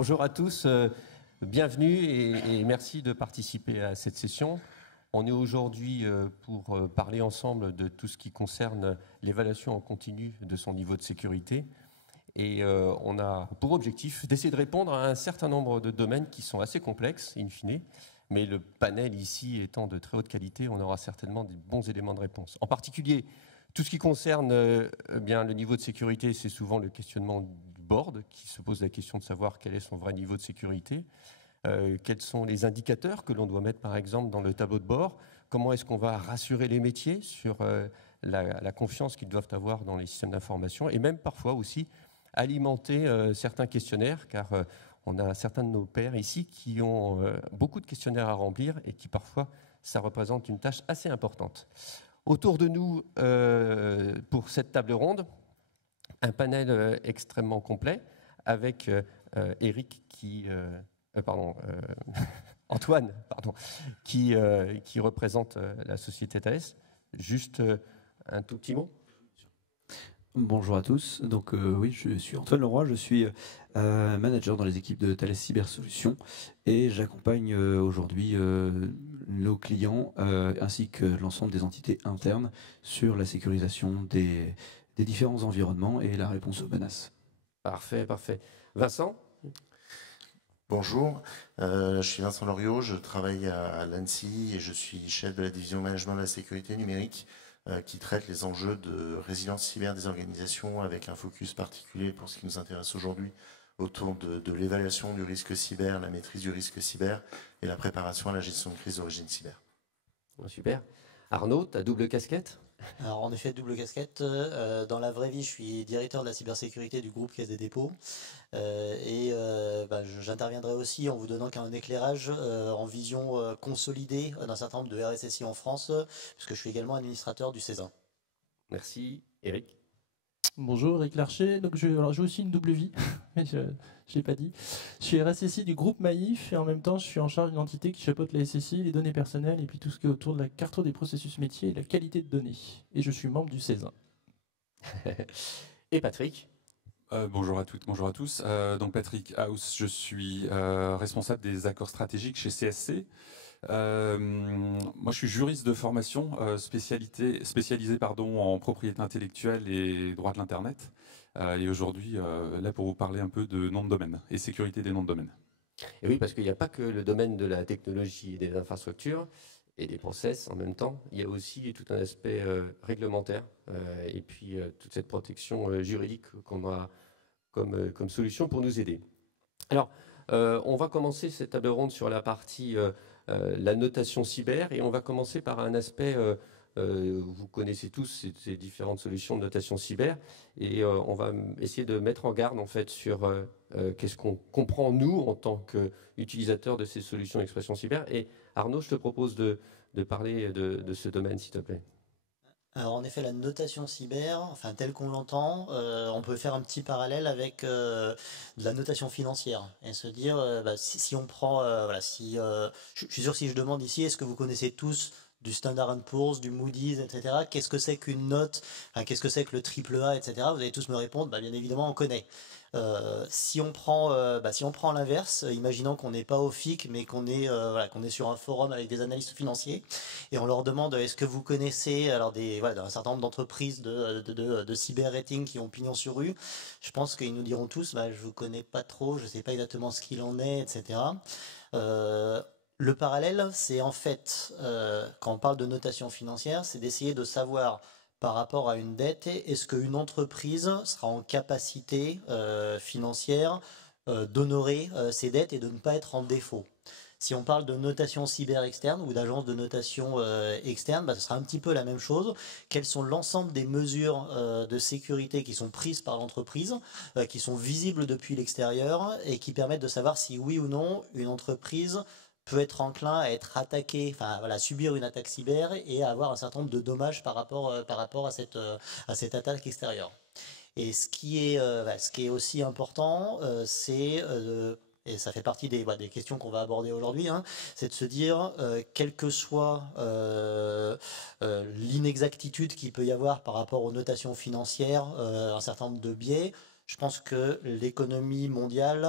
Bonjour à tous, bienvenue et merci de participer à cette session. On est aujourd'hui pour parler ensemble de tout ce qui concerne l'évaluation en continu de son niveau de sécurité. Et on a pour objectif d'essayer de répondre à un certain nombre de domaines qui sont assez complexes, in fine. Mais le panel ici étant de très haute qualité, on aura certainement des bons éléments de réponse. En particulier, tout ce qui concerne bien le niveau de sécurité, c'est souvent le questionnement du board qui se pose la question de savoir quel est son vrai niveau de sécurité. Quels sont les indicateurs que l'on doit mettre par exemple dans le tableau de bord? Comment est-ce qu'on va rassurer les métiers sur la confiance qu'ils doivent avoir dans les systèmes d'information et même parfois aussi alimenter certains questionnaires car on a certains de nos pairs ici qui ont beaucoup de questionnaires à remplir et qui parfois ça représente une tâche assez importante. Autour de nous pour cette table ronde, un panel extrêmement complet avec Eric qui... Antoine, pardon, qui représente la société Thales. Juste un tout petit mot. Bonjour à tous. Donc oui, je suis Antoine Leroy, je suis manager dans les équipes de Thales Cyber Solutions et j'accompagne aujourd'hui nos clients ainsi que l'ensemble des entités internes sur la sécurisation des différents environnements et la réponse aux menaces. Parfait, parfait. Vincent ? Bonjour, je suis Vincent Loriot, je travaille à l'ANSSI et je suis chef de la division management de la sécurité numérique qui traite les enjeux de résilience cyber des organisations avec un focus particulier pour ce qui nous intéresse aujourd'hui autour de l'évaluation du risque cyber, la maîtrise du risque cyber et la préparation à la gestion de crise d'origine cyber. Super. Arnaud, ta double casquette ? Alors en effet, double casquette. Dans la vraie vie, je suis directeur de la cybersécurité du groupe Caisse des dépôts. J'interviendrai aussi en vous donnant un éclairage en vision consolidée d'un certain nombre de RSSI en France, puisque je suis également administrateur du CESA. Merci. Eric ? Bonjour, Eric Larcher. Donc j'ai aussi une double vie, mais je ne l'ai pas dit. Je suis RSSI du groupe Maïf et en même temps je suis en charge d'une entité qui chapeaute la SSI, les données personnelles et puis tout ce qui est autour de la carte des processus métiers et la qualité de données. Et je suis membre du CESA. Et Patrick ? Bonjour à toutes, bonjour à tous. Donc Patrick House, je suis responsable des accords stratégiques chez CSC. Moi, je suis juriste de formation, spécialisé en propriété intellectuelle et droit de l'Internet. Et aujourd'hui, là pour vous parler un peu de noms de domaine et sécurité des noms de domaine. Et oui, parce qu'il n'y a pas que le domaine de la technologie et des infrastructures et des process en même temps. Il y a aussi tout un aspect réglementaire et puis toute cette protection juridique qu'on a comme solution pour nous aider. Alors, on va commencer cette table ronde sur la partie la notation cyber et on va commencer par un aspect, vous connaissez tous ces différentes solutions de notation cyber et on va essayer de mettre en garde en fait sur qu'est-ce qu'on comprend nous en tant qu'utilisateurs de ces solutions d'expression cyber. Et Arnaud, je te propose de parler de ce domaine s'il te plaît. Alors en effet, la notation cyber, enfin telle qu'on l'entend, on peut faire un petit parallèle avec de la notation financière et se dire, si on prend, je suis sûr que si je demande ici, est-ce que vous connaissez tous du Standard & Poor's, du Moody's, etc. Qu'est-ce que c'est qu'une note, qu'est-ce que c'est que le AAA, etc. Vous allez tous me répondre, bien évidemment on connaît. Si on prend l'inverse, imaginons qu'on n'est pas au FIC mais qu'on est sur un forum avec des analystes financiers et on leur demande est-ce que vous connaissez un certain nombre d'entreprises de cyber rating qui ont pignon sur rue, je pense qu'ils nous diront tous je vous connais pas trop, je sais pas exactement ce qu'il en est, etc. Le parallèle, c'est en fait quand on parle de notation financière, c'est d'essayer de savoir par rapport à une dette, est-ce qu'une entreprise sera en capacité financière d'honorer ses dettes et de ne pas être en défaut? Si on parle de notation cyber externe ou d'agence de notation externe, ce sera un petit peu la même chose. Quelles sont l'ensemble des mesures de sécurité qui sont prises par l'entreprise, qui sont visibles depuis l'extérieur et qui permettent de savoir si oui ou non une entreprise peut être enclin à être attaqué, subir une attaque cyber et à avoir un certain nombre de dommages par rapport à cette attaque extérieure. Et ce qui est aussi important, c'est et ça fait partie des questions qu'on va aborder aujourd'hui, c'est de se dire, quelle que soit l'inexactitude qu'il peut y avoir par rapport aux notations financières, un certain nombre de biais, Je pense que l'économie mondiale,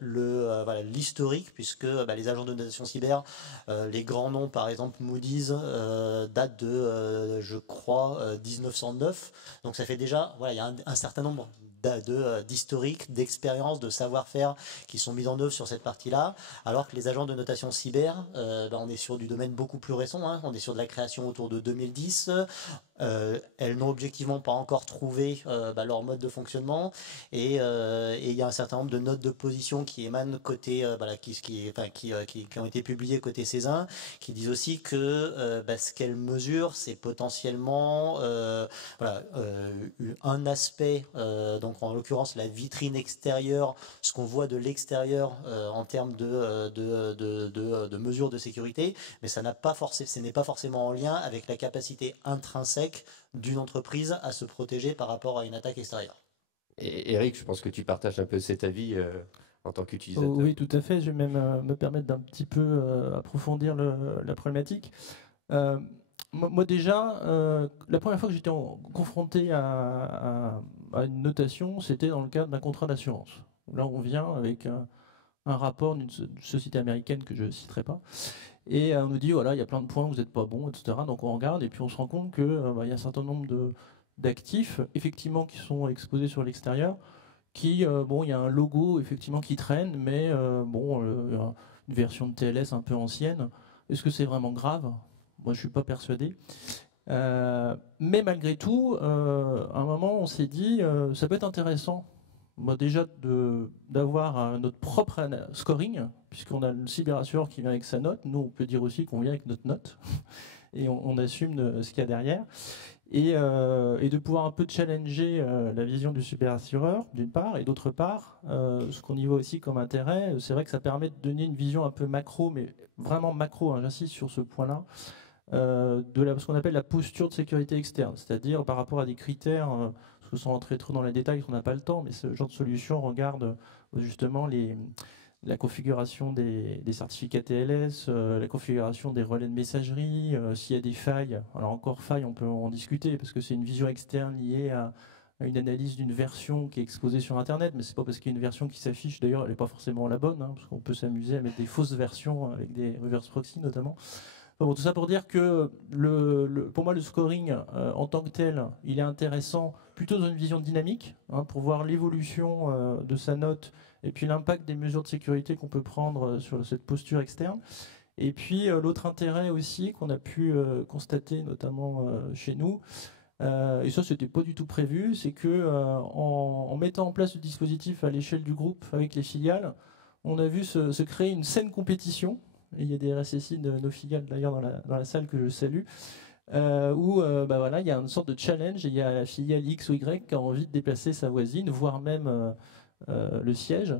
voilà, l'historique, puisque les agences de notation cyber, les grands noms, par exemple Moody's, datent de, je crois, 1909. Donc ça fait déjà, voilà, il y a un certain nombre d'historiques, d'expériences, de savoir-faire qui sont mis en œuvre sur cette partie-là, alors que les agences de notation cyber, on est sur du domaine beaucoup plus récent, hein, on est sur de la création autour de 2010. Elles n'ont objectivement pas encore trouvé leur mode de fonctionnement, et il y a un certain nombre de notes de position qui émanent côté qui ont été publiées côté Cézanne, qui disent aussi que ce qu'elles mesurent, c'est potentiellement un aspect, donc en l'occurrence la vitrine extérieure, ce qu'on voit de l'extérieur en termes de mesures de sécurité, mais ce n'est pas forcément en lien avec la capacité intrinsèque d'une entreprise à se protéger par rapport à une attaque extérieure. Et Eric, je pense que tu partages un peu cet avis en tant qu'utilisateur. Oui, tout à fait. Je vais même me permettre d'un petit peu approfondir la problématique. Moi déjà, la première fois que j'étais confronté à une notation, c'était dans le cadre d'un contrat d'assurance. Là, on vient avec un rapport d'une société américaine que je ne citerai pas. Et on nous dit, voilà, il y a plein de points, vous n'êtes pas bon, etc. Donc on regarde et puis on se rend compte qu'il y a un certain nombre d'actifs, effectivement, qui sont exposés sur l'extérieur, qui, il y a un logo, effectivement, qui traîne, mais une version de TLS un peu ancienne. Est-ce que c'est vraiment grave? Moi, je ne suis pas persuadé. Mais malgré tout, à un moment, on s'est dit, ça peut être intéressant. Déjà d'avoir notre propre scoring, puisqu'on a le cyberassureur qui vient avec sa note. Nous, on peut dire aussi qu'on vient avec notre note et on assume ce qu'il y a derrière, et de pouvoir un peu challenger la vision du cyberassureur d'une part, et d'autre part, ce qu'on y voit aussi comme intérêt, c'est vrai que ça permet de donner une vision un peu macro, mais vraiment macro, hein, j'insiste sur ce point-là, ce qu'on appelle la posture de sécurité externe, c'est-à-dire par rapport à des critères, sans rentrer trop dans les détails, on n'a pas le temps, mais ce genre de solution regarde justement la configuration des certificats TLS, la configuration des relais de messagerie, s'il y a des failles. Alors encore failles, on peut en discuter, parce que c'est une vision externe liée à une analyse d'une version qui est exposée sur Internet, mais c'est pas parce qu'il y a une version qui s'affiche, d'ailleurs elle n'est pas forcément la bonne, hein, parce qu'on peut s'amuser à mettre des fausses versions avec des reverse proxy notamment. Bon, tout ça pour dire que pour moi, le scoring en tant que tel, il est intéressant plutôt dans une vision dynamique, hein, pour voir l'évolution de sa note et puis l'impact des mesures de sécurité qu'on peut prendre sur cette posture externe. Et puis l'autre intérêt aussi qu'on a pu constater notamment chez nous, et ça c'était pas du tout prévu, c'est que en mettant en place le dispositif à l'échelle du groupe avec les filiales, on a vu se créer une saine compétition. Et il y a des RSSI de nos filiales d'ailleurs dans la salle que je salue, où il y a une sorte de challenge, et il y a la filiale X ou Y qui a envie de déplacer sa voisine, voire même le siège.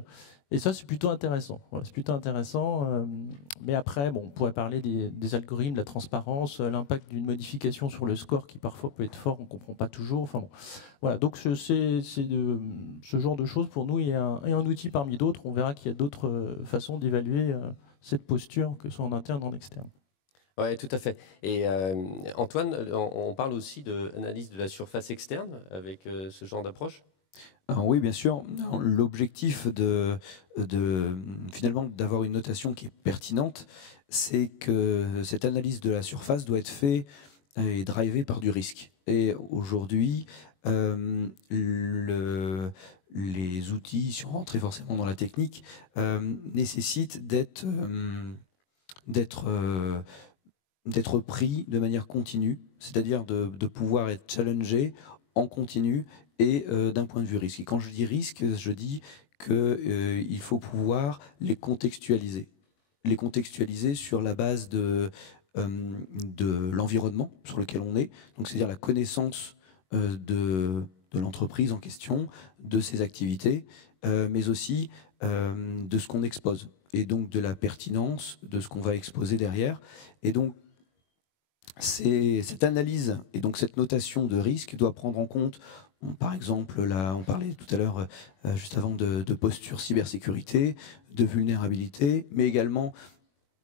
Et ça, c'est plutôt intéressant. Voilà, c'est plutôt intéressant. Mais après, on pourrait parler des algorithmes, de la transparence, l'impact d'une modification sur le score qui parfois peut être fort, on ne comprend pas toujours. Enfin bon. Voilà, donc ce genre de choses pour nous est un outil parmi d'autres. On verra qu'il y a d'autres façons d'évaluer cette posture, que ce soit en interne ou en externe. Oui, tout à fait. Et Antoine, on parle aussi d'analyse de la surface externe avec ce genre d'approche? Alors oui, bien sûr. L'objectif finalement d'avoir une notation qui est pertinente, c'est que cette analyse de la surface doit être faite et drivée par du risque. Et aujourd'hui, les outils, si on rentrait forcément dans la technique, nécessitent d'être pris de manière continue, c'est-à-dire de pouvoir être challengé en continu et d'un point de vue risque. Et quand je dis risque, je dis qu'il faut pouvoir les contextualiser sur la base de l'environnement sur lequel on est, donc c'est-à-dire la connaissance de l'entreprise en question, de ses activités, mais aussi de ce qu'on expose, et donc de la pertinence de ce qu'on va exposer derrière. Et donc, cette analyse et donc cette notation de risque doit prendre en compte, par exemple, là, on parlait tout à l'heure, juste avant, de posture cybersécurité, de vulnérabilité, mais également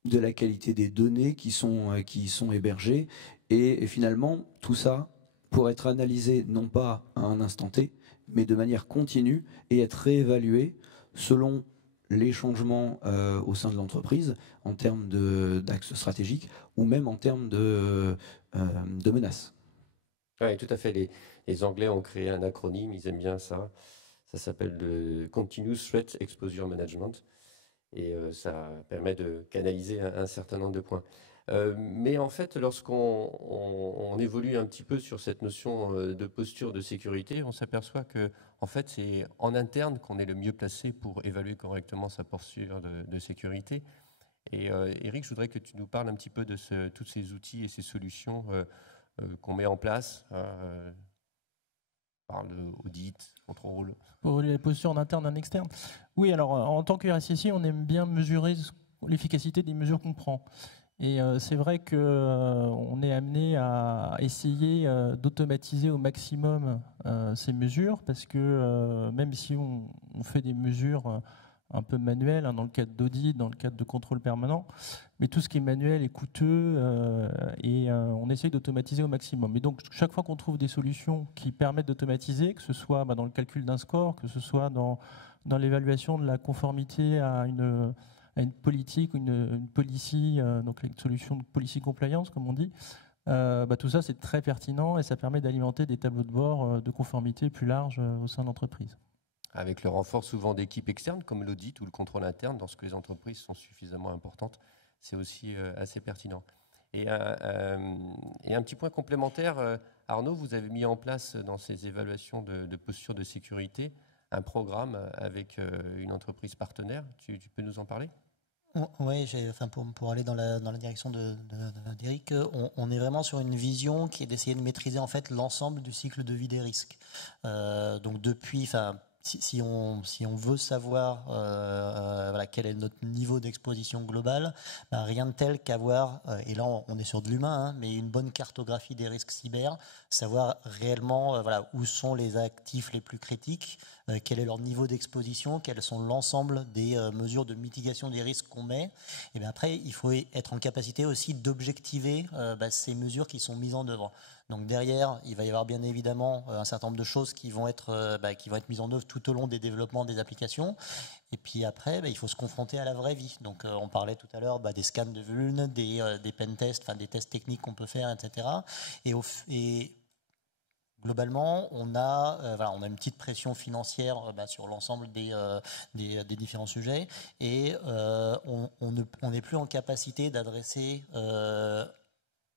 de la qualité des données qui sont hébergées. Et finalement, tout ça pour être analysé non pas à un instant T, mais de manière continue et être réévalué selon les changements au sein de l'entreprise en termes d'axes stratégiques ou même en termes de menaces. Oui, tout à fait. Les Anglais ont créé un acronyme, ils aiment bien ça. Ça s'appelle le Continuous Threat Exposure Management. Et ça permet de canaliser un certain nombre de points. Mais en fait, lorsqu'on évolue un petit peu sur cette notion de posture de sécurité, on s'aperçoit que en fait, c'est en interne qu'on est le mieux placé pour évaluer correctement sa posture de sécurité. Et Eric, je voudrais que tu nous parles un petit peu de tous ces outils et ces solutions qu'on met en place par l'audit, contrôle. Pour les postures en interne et en externe. Oui, alors en tant que RSSI, on aime bien mesurer l'efficacité des mesures qu'on prend. Et c'est vrai qu'on est amené à essayer d'automatiser au maximum ces mesures, parce que même si on fait des mesures un peu manuelles, dans le cadre d'audit, dans le cadre de contrôle permanent, mais tout ce qui est manuel est coûteux et on essaye d'automatiser au maximum. Et donc chaque fois qu'on trouve des solutions qui permettent d'automatiser, que ce soit dans le calcul d'un score, que ce soit dans l'évaluation de la conformité à une politique, une policy, donc une solution de policy compliance, comme on dit, tout ça c'est très pertinent et ça permet d'alimenter des tableaux de bord de conformité plus larges au sein de l'entreprise. Avec le renfort souvent d'équipes externes, comme l'audit ou le contrôle interne, lorsque les entreprises sont suffisamment importantes, c'est aussi assez pertinent. Et un petit point complémentaire, Arnaud, vous avez mis en place dans ces évaluations de posture de sécurité un programme avec une entreprise partenaire. Tu peux nous en parler ? Oui, pour aller dans la direction d'Eric, on est vraiment sur une vision qui est d'essayer de maîtriser en fait l'ensemble du cycle de vie des risques. Donc depuis, si on veut savoir quel est notre niveau d'exposition globale, rien de tel qu'avoir, et là on est sur de l'humain, mais une bonne cartographie des risques cyber, savoir réellement où sont les actifs les plus critiques, quel est leur niveau d'exposition, quels sont l'ensemble des mesures de mitigation des risques qu'on met. Et bien après, il faut être en capacité aussi d'objectiver ces mesures qui sont mises en œuvre. Donc derrière, il va y avoir bien évidemment un certain nombre de choses qui vont être mises en œuvre tout au long des développements des applications. Et puis après, il faut se confronter à la vraie vie. Donc on parlait tout à l'heure des scans de vuln, des pen tests, des tests techniques qu'on peut faire, etc. Et globalement, on a une petite pression financière sur l'ensemble des différents sujets et on n'est plus en capacité d'adresser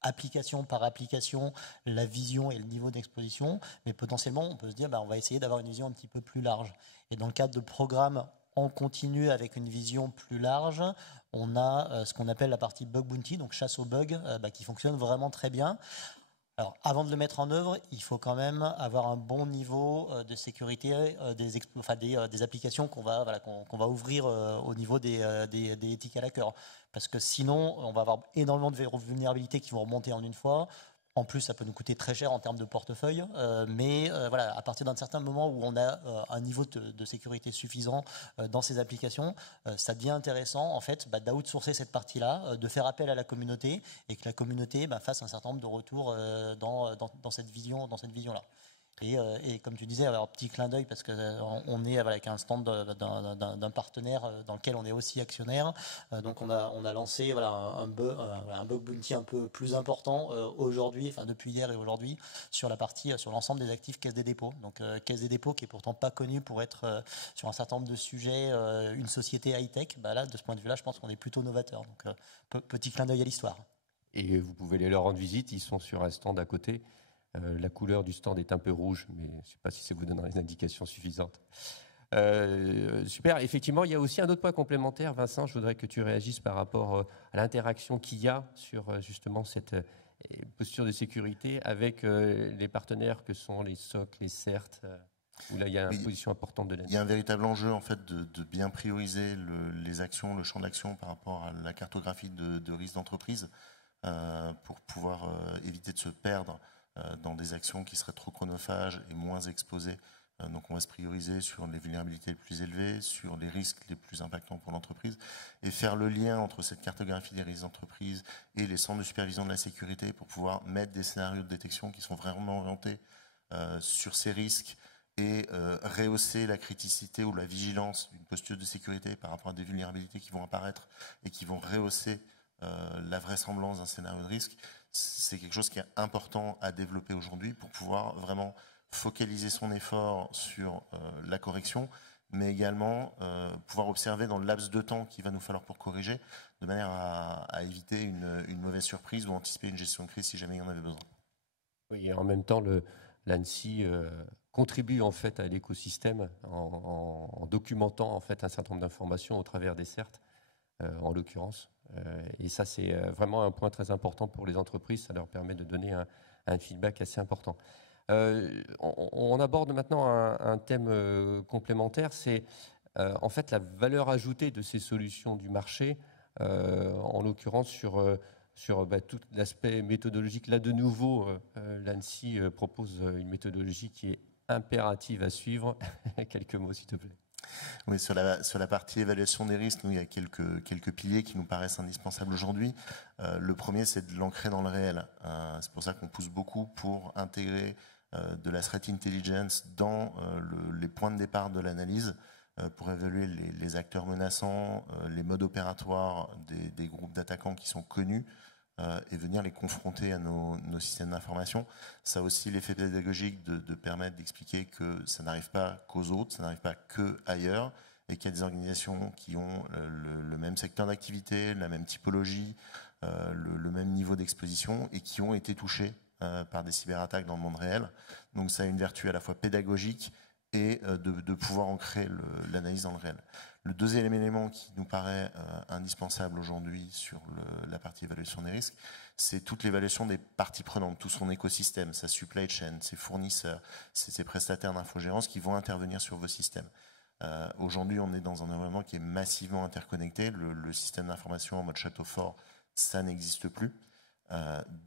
application par application la vision et le niveau d'exposition, mais potentiellement on peut se dire on va essayer d'avoir une vision un petit peu plus large. Et dans le cadre de programmes en continu avec une vision plus large, on a ce qu'on appelle la partie bug bounty, donc chasse aux bugs, qui fonctionne vraiment très bien. Alors, avant de le mettre en œuvre, il faut quand même avoir un bon niveau de sécurité des applications qu'on va ouvrir au niveau des ethical hackers. Parce que sinon, on va avoir énormément de vulnérabilités qui vont remonter en une fois. En plus, ça peut nous coûter très cher en termes de portefeuille. À partir d'un certain moment où on a un niveau de sécurité suffisant dans ces applications, ça devient intéressant en fait d'outsourcer cette partie-là, de faire appel à la communauté et que la communauté fasse un certain nombre de retours dans cette vision-là. Et comme tu disais, alors petit clin d'œil parce qu'on est avec un stand d'un partenaire dans lequel on est aussi actionnaire. Donc on a lancé un bug bounty un peu plus important aujourd'hui, depuis hier et aujourd'hui, sur l'ensemble des actifs Caisse des dépôts. Donc Caisse des dépôts qui est pourtant pas connue pour être sur un certain nombre de sujets une société high-tech. Là, de ce point de vue-là, je pense qu'on est plutôt novateur. Donc petit clin d'œil à l'histoire. Et vous pouvez aller leur rendre visite, ils sont sur un stand à côté. La couleur du stand est un peu rouge, mais je ne sais pas si ça vous donnera les indications suffisantes. Super. Effectivement, il y a aussi un autre point complémentaire. Vincent, je voudrais que tu réagisses par rapport à l'interaction qu'il y a sur justement cette posture de sécurité avec les partenaires que sont les SOC, les CERT, où là il y a une position importante de l'ANSSI. Il y a un véritable enjeu en fait de bien prioriser les actions, le champ d'action par rapport à la cartographie de risques d'entreprise pour pouvoir éviter de se perdre dans des actions qui seraient trop chronophages et moins exposées. Donc on va se prioriser sur les vulnérabilités les plus élevées, sur les risques les plus impactants pour l'entreprise et faire le lien entre cette cartographie des risques d'entreprise et les centres de supervision de la sécurité pour pouvoir mettre des scénarios de détection qui sont vraiment orientés sur ces risques et rehausser la criticité ou la vigilance d'une posture de sécurité par rapport à des vulnérabilités qui vont apparaître et qui vont rehausser la vraisemblance d'un scénario de risque, c'est quelque chose qui est important à développer aujourd'hui pour pouvoir vraiment focaliser son effort sur la correction, mais également pouvoir observer dans le laps de temps qu'il va nous falloir pour corriger, de manière à éviter une mauvaise surprise ou anticiper une gestion de crise si jamais il y en avait besoin. Oui, et en même temps, l'ANSSI contribue en fait à l'écosystème en documentant en fait un certain nombre d'informations au travers des CERT, en l'occurrence. Et ça, c'est vraiment un point très important pour les entreprises. Ça leur permet de donner un feedback assez important. On aborde maintenant un thème complémentaire, c'est en fait la valeur ajoutée de ces solutions du marché, en l'occurrence sur tout l'aspect méthodologique. Là, de nouveau, l'ANSSI propose une méthodologie qui est impérative à suivre. Quelques mots, s'il te plaît. Oui, sur la partie évaluation des risques, nous, il y a quelques piliers qui nous paraissent indispensables aujourd'hui. Le premier, c'est de l'ancrer dans le réel. C'est pour ça qu'on pousse beaucoup pour intégrer de la threat intelligence dans les points de départ de l'analyse, pour évaluer les acteurs menaçants, les modes opératoires des groupes d'attaquants qui sont connus, et venir les confronter à nos systèmes d'information. Ça a aussi l'effet pédagogique de permettre d'expliquer que ça n'arrive pas qu'aux autres, ça n'arrive pas qu'ailleurs, et qu'il y a des organisations qui ont le même secteur d'activité, la même typologie, le même niveau d'exposition, et qui ont été touchées par des cyberattaques dans le monde réel. Donc ça a une vertu à la fois pédagogique et de pouvoir ancrer l'analyse dans le réel. Le deuxième élément qui nous paraît indispensable aujourd'hui sur la partie évaluation des risques, c'est toute l'évaluation des parties prenantes, tout son écosystème, sa supply chain, ses fournisseurs, ses prestataires d'infogérance qui vont intervenir sur vos systèmes. Aujourd'hui, on est dans un environnement qui est massivement interconnecté. Le système d'information en mode château fort, ça n'existe plus.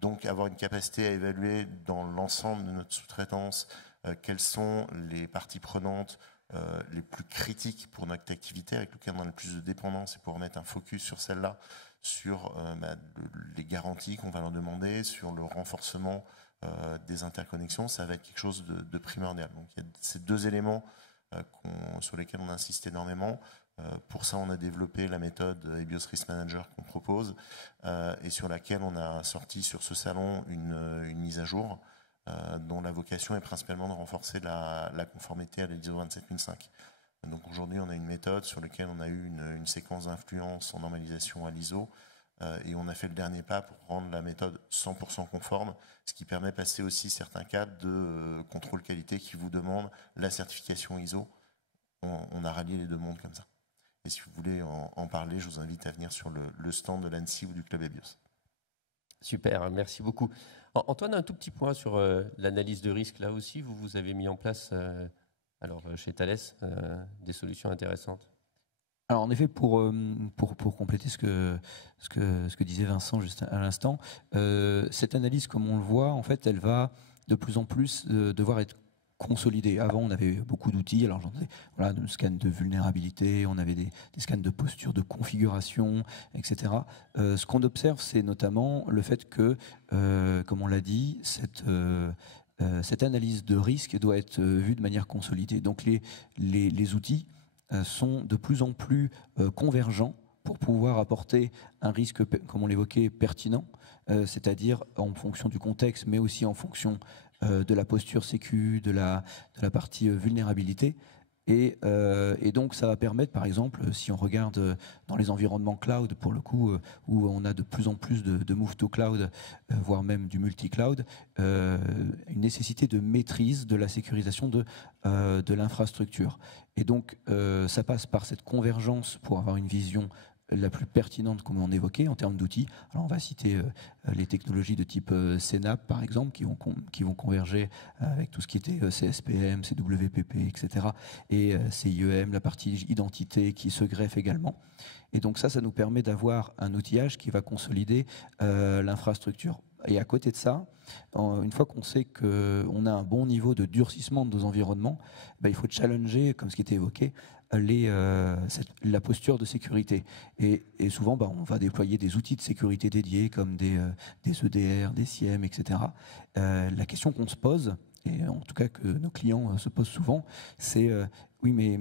Donc avoir une capacité à évaluer dans l'ensemble de notre sous-traitance quelles sont les parties prenantes les plus critiques pour notre activité, avec lesquelles on a le plus de dépendance, et pouvoir mettre un focus sur celle-là, sur les garanties qu'on va leur demander, sur le renforcement des interconnexions, ça va être quelque chose de primordial. Donc il y a ces deux éléments sur lesquels on insiste énormément. Pour ça, on a développé la méthode EBIOS Risk Manager qu'on propose, et sur laquelle on a sorti sur ce salon une mise à jour dont la vocation est principalement de renforcer la conformité à l'ISO 27005. Donc aujourd'hui, on a une méthode sur laquelle on a eu une séquence d'influence en normalisation à l'ISO, et on a fait le dernier pas pour rendre la méthode 100% conforme, ce qui permet de passer aussi certains cadres de contrôle qualité qui vous demandent la certification ISO. On a rallié les deux mondes comme ça. Et si vous voulez en parler, je vous invite à venir sur le stand de l'ANSSI ou du Club EBIOS. Super, merci beaucoup. Antoine, un tout petit point sur l'analyse de risque. Là aussi, vous avez mis en place, chez Thales, des solutions intéressantes. Alors en effet, pour compléter ce que disait Vincent juste à l'instant, cette analyse, comme on le voit, en fait, elle va de plus en plus devoir être consolidée. Avant, on avait beaucoup d'outils. Alors, voilà, de scan de vulnérabilité, on avait des scans de posture, de configuration, etc. Ce qu'on observe, c'est notamment le fait que, comme on l'a dit, cette analyse de risque doit être vue de manière consolidée. Donc, les outils sont de plus en plus convergents pour pouvoir apporter un risque, comme on l'évoquait, pertinent, c'est-à-dire en fonction du contexte, mais aussi en fonction de la posture sécu, de la partie vulnérabilité. Et donc ça va permettre, par exemple, si on regarde dans les environnements cloud, pour le coup, où on a de plus en plus de move to cloud, voire même du multi-cloud, une nécessité de maîtrise de la sécurisation de l'infrastructure. Et donc ça passe par cette convergence pour avoir une vision la plus pertinente, comme on évoquait, en termes d'outils. Alors on va citer les technologies de type CNAP, par exemple, qui vont converger avec tout ce qui était CSPM, CWPP, etc. Et CIEM, la partie identité qui se greffe également. Et donc ça nous permet d'avoir un outillage qui va consolider l'infrastructure. Et à côté de ça, une fois qu'on sait qu'on a un bon niveau de durcissement de nos environnements, il faut challenger, comme ce qui était évoqué, la posture de sécurité. Et souvent, on va déployer des outils de sécurité dédiés comme des EDR, des SIEM, etc. La question qu'on se pose, et en tout cas que nos clients se posent souvent, c'est oui, mais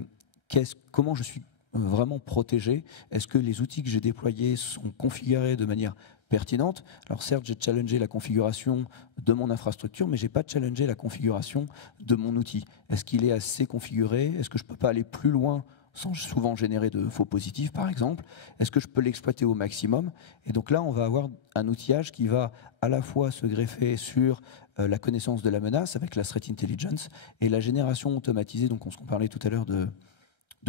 comment je suis vraiment protégé? Est-ce que les outils que j'ai déployés sont configurés de manière pertinente? Alors certes, j'ai challengé la configuration de mon infrastructure, mais je n'ai pas challengé la configuration de mon outil. Est-ce qu'il est assez configuré? Est-ce que je ne peux pas aller plus loin sans souvent générer de faux positifs, par exemple? Est-ce que je peux l'exploiter au maximum? Et donc là, on va avoir un outillage qui va à la fois se greffer sur la connaissance de la menace avec la threat intelligence et la génération automatisée, donc on se parlait tout à l'heure de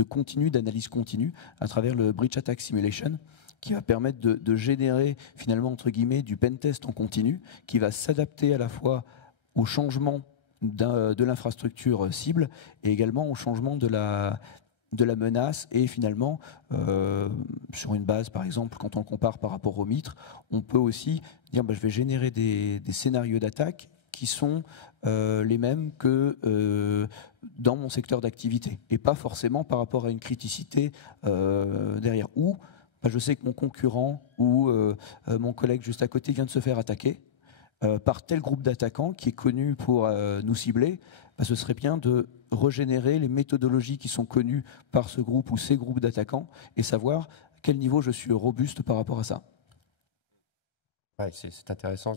continu, d'analyse continue, à travers le Breach Attack Simulation, qui va permettre de générer finalement, entre guillemets, du pentest en continu, qui va s'adapter à la fois au changement de l'infrastructure cible et également au changement de la menace. Et finalement, sur une base, par exemple, quand on le compare par rapport au Mitre, on peut aussi dire je vais générer des scénarios d'attaque qui sont les mêmes que dans mon secteur d'activité et pas forcément par rapport à une criticité derrière. Ou je sais que mon concurrent ou mon collègue juste à côté vient de se faire attaquer par tel groupe d'attaquants qui est connu pour nous cibler. Ce serait bien de régénérer les méthodologies qui sont connues par ce groupe ou ces groupes d'attaquants et savoir à quel niveau je suis robuste par rapport à ça. Ouais, c'est intéressant.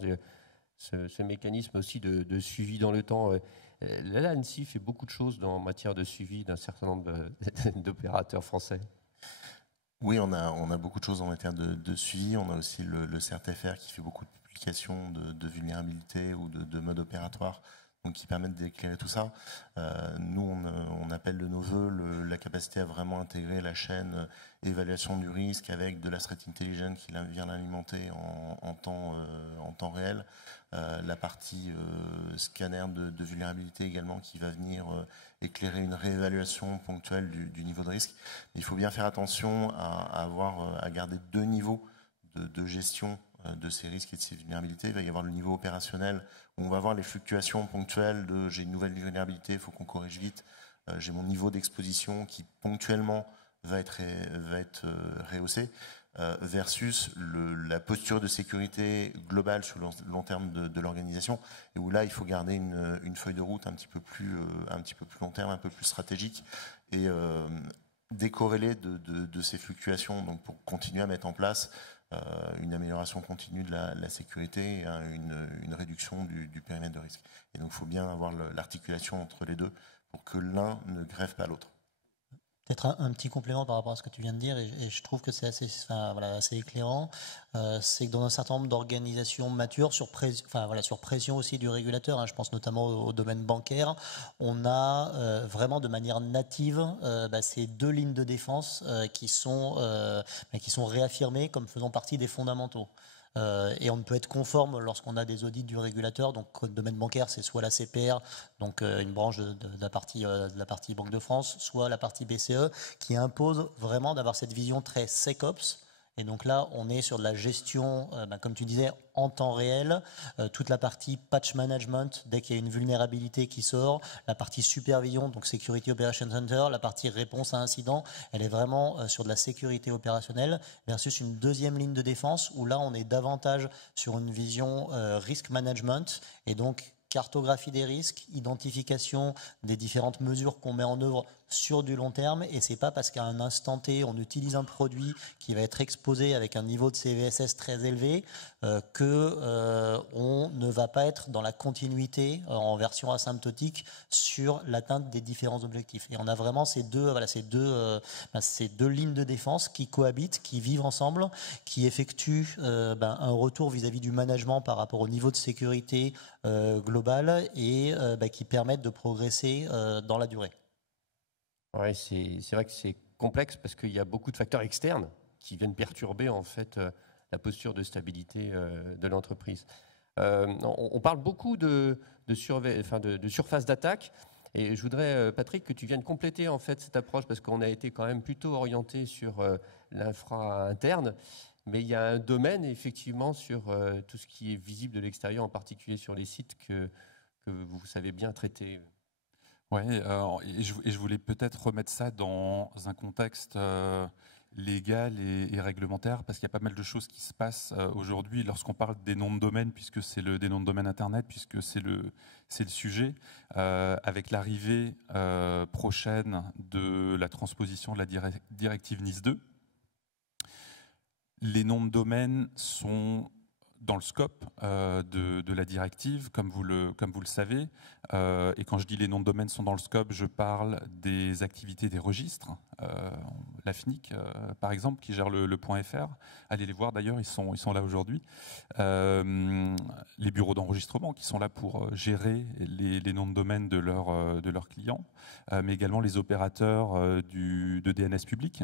Ce mécanisme aussi de suivi dans le temps. L'ANSSI fait beaucoup de choses en matière de suivi d'un certain nombre d'opérateurs français. Oui, on a beaucoup de choses en matière de suivi. On a aussi le CERT-FR qui fait beaucoup de publications de vulnérabilité ou de mode opératoire, donc qui permettent d'éclairer tout ça. Nous, on appelle de nos voeux la capacité à vraiment intégrer la chaîne évaluation du risque avec de la threat intelligence qui vient l'alimenter en temps réel. La partie scanner de vulnérabilité également qui va venir éclairer une réévaluation ponctuelle du niveau de risque. Mais il faut bien faire attention à garder deux niveaux de gestion de ces risques et de ces vulnérabilités. Il va y avoir le niveau opérationnel où on va voir les fluctuations ponctuelles de j'ai une nouvelle vulnérabilité, il faut qu'on corrige vite. J'ai mon niveau d'exposition qui ponctuellement va être rehaussé. Versus la posture de sécurité globale sur le long terme de l'organisation, et où là il faut garder une feuille de route un petit peu plus long terme, un peu plus stratégique, et décorrélée de ces fluctuations, donc pour continuer à mettre en place une amélioration continue de la sécurité et une réduction du périmètre de risque. Et donc il faut bien avoir l'articulation entre les deux pour que l'un ne greffe pas l'autre. Peut-être un petit complément par rapport à ce que tu viens de dire, et je trouve que c'est assez éclairant, c'est que dans un certain nombre d'organisations matures, sur pression aussi du régulateur, je pense notamment au domaine bancaire, on a vraiment de manière native ces deux lignes de défense qui sont réaffirmées comme faisant partie des fondamentaux. Et on ne peut être conforme lorsqu'on a des audits du régulateur. Donc, le domaine bancaire, c'est soit la CPR, donc une branche de la partie Banque de France, soit la partie BCE, qui impose vraiment d'avoir cette vision très SecOps. Et donc là, on est sur de la gestion, comme tu disais, en temps réel, toute la partie patch management, dès qu'il y a une vulnérabilité qui sort, la partie supervision, donc Security Operations Center, la partie réponse à incident, elle est vraiment sur de la sécurité opérationnelle, versus une deuxième ligne de défense, où là, on est davantage sur une vision risk management, et donc cartographie des risques, identification des différentes mesures qu'on met en œuvre sur du long terme, et c'est pas parce qu'à un instant T on utilise un produit qui va être exposé avec un niveau de CVSS très élevé on ne va pas être dans la continuité en version asymptotique sur l'atteinte des différents objectifs. Et on a vraiment ces deux lignes de défense qui cohabitent, qui vivent ensemble, qui effectuent un retour vis-à-vis du management par rapport au niveau de sécurité global et qui permettent de progresser dans la durée. Ouais, c'est vrai que c'est complexe parce qu'il y a beaucoup de facteurs externes qui viennent perturber en fait la posture de stabilité de l'entreprise. On parle beaucoup de surface d'attaque, et je voudrais, Patrick, que tu viennes compléter en fait cette approche, parce qu'on a été quand même plutôt orienté sur l'infra interne, mais il y a un domaine effectivement sur tout ce qui est visible de l'extérieur, en particulier sur les sites que vous savez bien traiter. Oui, et je voulais peut-être remettre ça dans un contexte légale et réglementaire, parce qu'il y a pas mal de choses qui se passent aujourd'hui lorsqu'on parle des noms de domaine, puisque c'est des noms de domaine Internet, puisque c'est le sujet, avec l'arrivée prochaine de la transposition de la directive NIS 2. Les noms de domaine sont dans le scope de la directive, comme vous le savez. Et quand je dis les noms de domaine sont dans le scope, je parle des activités des registres. La FNIC, par exemple, qui gère le .fr. Allez les voir d'ailleurs, ils sont là aujourd'hui. Les bureaux d'enregistrement qui sont là pour gérer les noms de domaine de leurs clients, mais également les opérateurs de DNS public,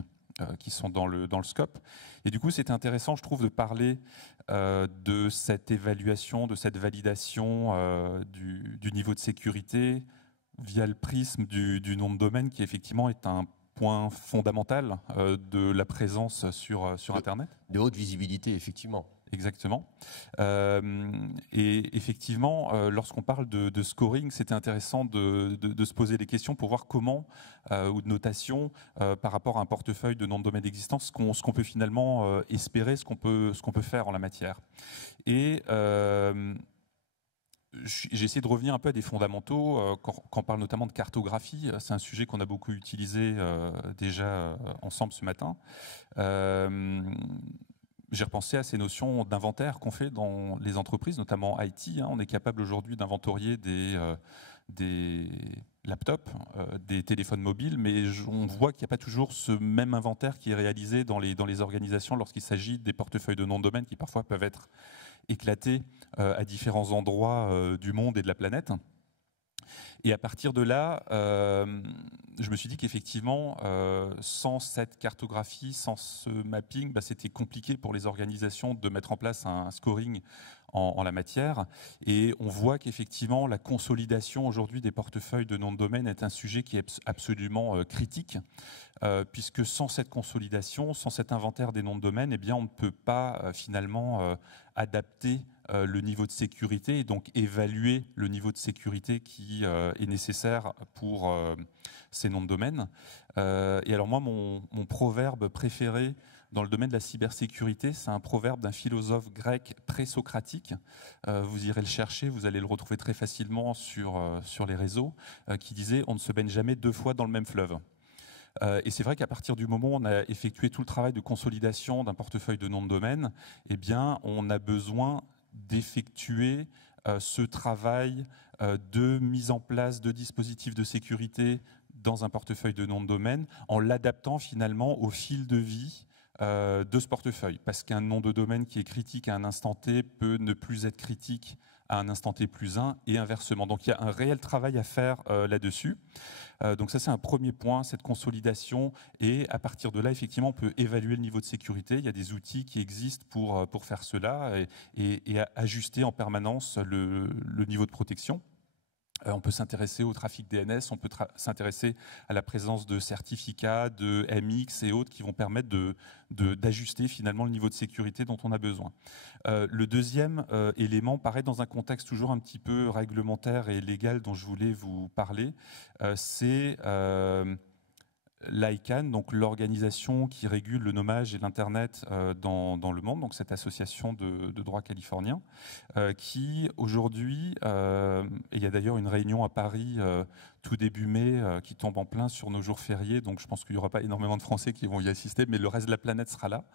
qui sont dans le scope. Et du coup, c'est intéressant, je trouve, de parler de cette évaluation, de cette validation du niveau de sécurité via le prisme du nom de domaine, qui effectivement est un point fondamental de la présence sur Internet. De haute visibilité, effectivement. Exactement. Et effectivement, lorsqu'on parle de scoring, c'était intéressant de se poser des questions pour voir comment, ou de notation, par rapport à un portefeuille de noms de domaine existant, ce qu'on peut finalement espérer, ce qu'on peut faire en la matière. Et j'ai essayé de revenir un peu à des fondamentaux, quand on parle notamment de cartographie. C'est un sujet qu'on a beaucoup utilisé déjà ensemble ce matin. J'ai repensé à ces notions d'inventaire qu'on fait dans les entreprises, notamment IT. On est capable aujourd'hui d'inventorier des laptops, des téléphones mobiles, mais on voit qu'il n'y a pas toujours ce même inventaire qui est réalisé dans les organisations lorsqu'il s'agit des portefeuilles de noms de domaine qui parfois peuvent être éclatés à différents endroits du monde et de la planète. Et à partir de là, je me suis dit qu'effectivement, sans cette cartographie, sans ce mapping, c'était compliqué pour les organisations de mettre en place un scoring en la matière. Et on voit qu'effectivement, la consolidation aujourd'hui des portefeuilles de noms de domaine est un sujet qui est absolument critique, puisque sans cette consolidation, sans cet inventaire des noms de domaine, eh bien, on ne peut pas finalement adapter le niveau de sécurité et donc évaluer le niveau de sécurité qui est nécessaire pour ces noms de domaine. Et alors moi, mon proverbe préféré dans le domaine de la cybersécurité, c'est un proverbe d'un philosophe grec pré-socratique. Vous irez le chercher, vous allez le retrouver très facilement sur les réseaux, qui disait « On ne se baigne jamais deux fois dans le même fleuve ». Et c'est vrai qu'à partir du moment où on a effectué tout le travail de consolidation d'un portefeuille de noms de domaine, eh bien, on a besoin d'effectuer ce travail de mise en place de dispositifs de sécurité dans un portefeuille de noms de domaine en l'adaptant finalement au fil de vie de ce portefeuille. Parce qu'un nom de domaine qui est critique à un instant T peut ne plus être critique à un instant T plus 1 et inversement. Donc il y a un réel travail à faire là-dessus. Donc ça c'est un premier point, cette consolidation, et à partir de là effectivement on peut évaluer le niveau de sécurité. Il y a des outils qui existent pour faire cela et ajuster en permanence le niveau de protection. On peut s'intéresser au trafic DNS, on peut s'intéresser à la présence de certificats, de MX et autres qui vont permettre d'ajuster finalement le niveau de sécurité dont on a besoin. Le deuxième élément paraît dans un contexte toujours un petit peu réglementaire et légal dont je voulais vous parler, c'est l'ICANN, donc l'organisation qui régule le nommage et l'Internet dans le monde, donc cette association de droit californien, qui aujourd'hui, et il y a d'ailleurs une réunion à Paris tout début mai qui tombe en plein sur nos jours fériés, donc je pense qu'il n'y aura pas énormément de Français qui vont y assister, mais le reste de la planète sera là.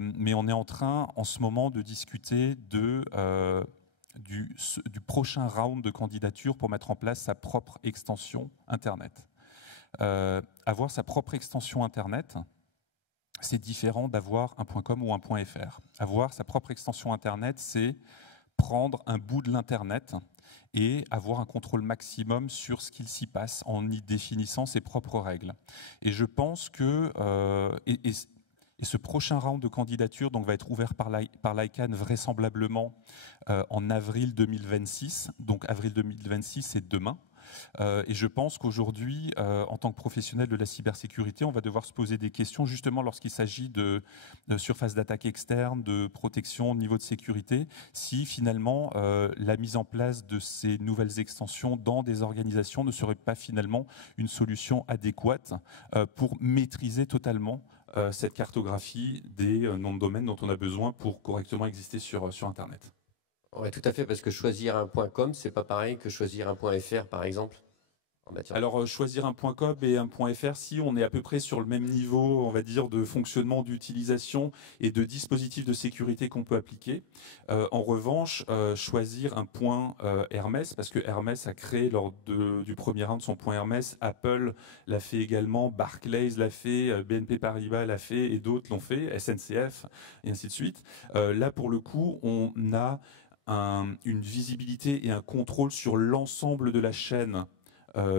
Mais on est en train en ce moment de discuter du prochain round de candidature pour mettre en place sa propre extension Internet. Avoir sa propre extension Internet, c'est différent d'avoir un .com ou un .fr. Avoir sa propre extension Internet, c'est prendre un bout de l'Internet et avoir un contrôle maximum sur ce qu'il s'y passe en y définissant ses propres règles. Et je pense que et ce prochain round de candidature donc, va être ouvert par l'ICANN vraisemblablement en avril 2026. Donc avril 2026, c'est demain. Et je pense qu'aujourd'hui, en tant que professionnel de la cybersécurité, on va devoir se poser des questions justement lorsqu'il s'agit de surface d'attaque externe, de protection au niveau de sécurité, si finalement la mise en place de ces nouvelles extensions dans des organisations ne serait pas finalement une solution adéquate pour maîtriser totalement cette cartographie des noms de domaine dont on a besoin pour correctement exister sur Internet. Oui, tout à fait, parce que choisir un .com, c'est pas pareil que choisir un .fr, par exemple. Alors, choisir un .com et un .fr, si on est à peu près sur le même niveau, on va dire, de fonctionnement, d'utilisation et de dispositifs de sécurité qu'on peut appliquer. En revanche, choisir un Hermès, parce que Hermès a créé lors du premier round son Hermès, Apple l'a fait également, Barclays l'a fait, BNP Paribas l'a fait et d'autres l'ont fait, SNCF et ainsi de suite. Là, pour le coup, on a une visibilité et un contrôle sur l'ensemble de la chaîne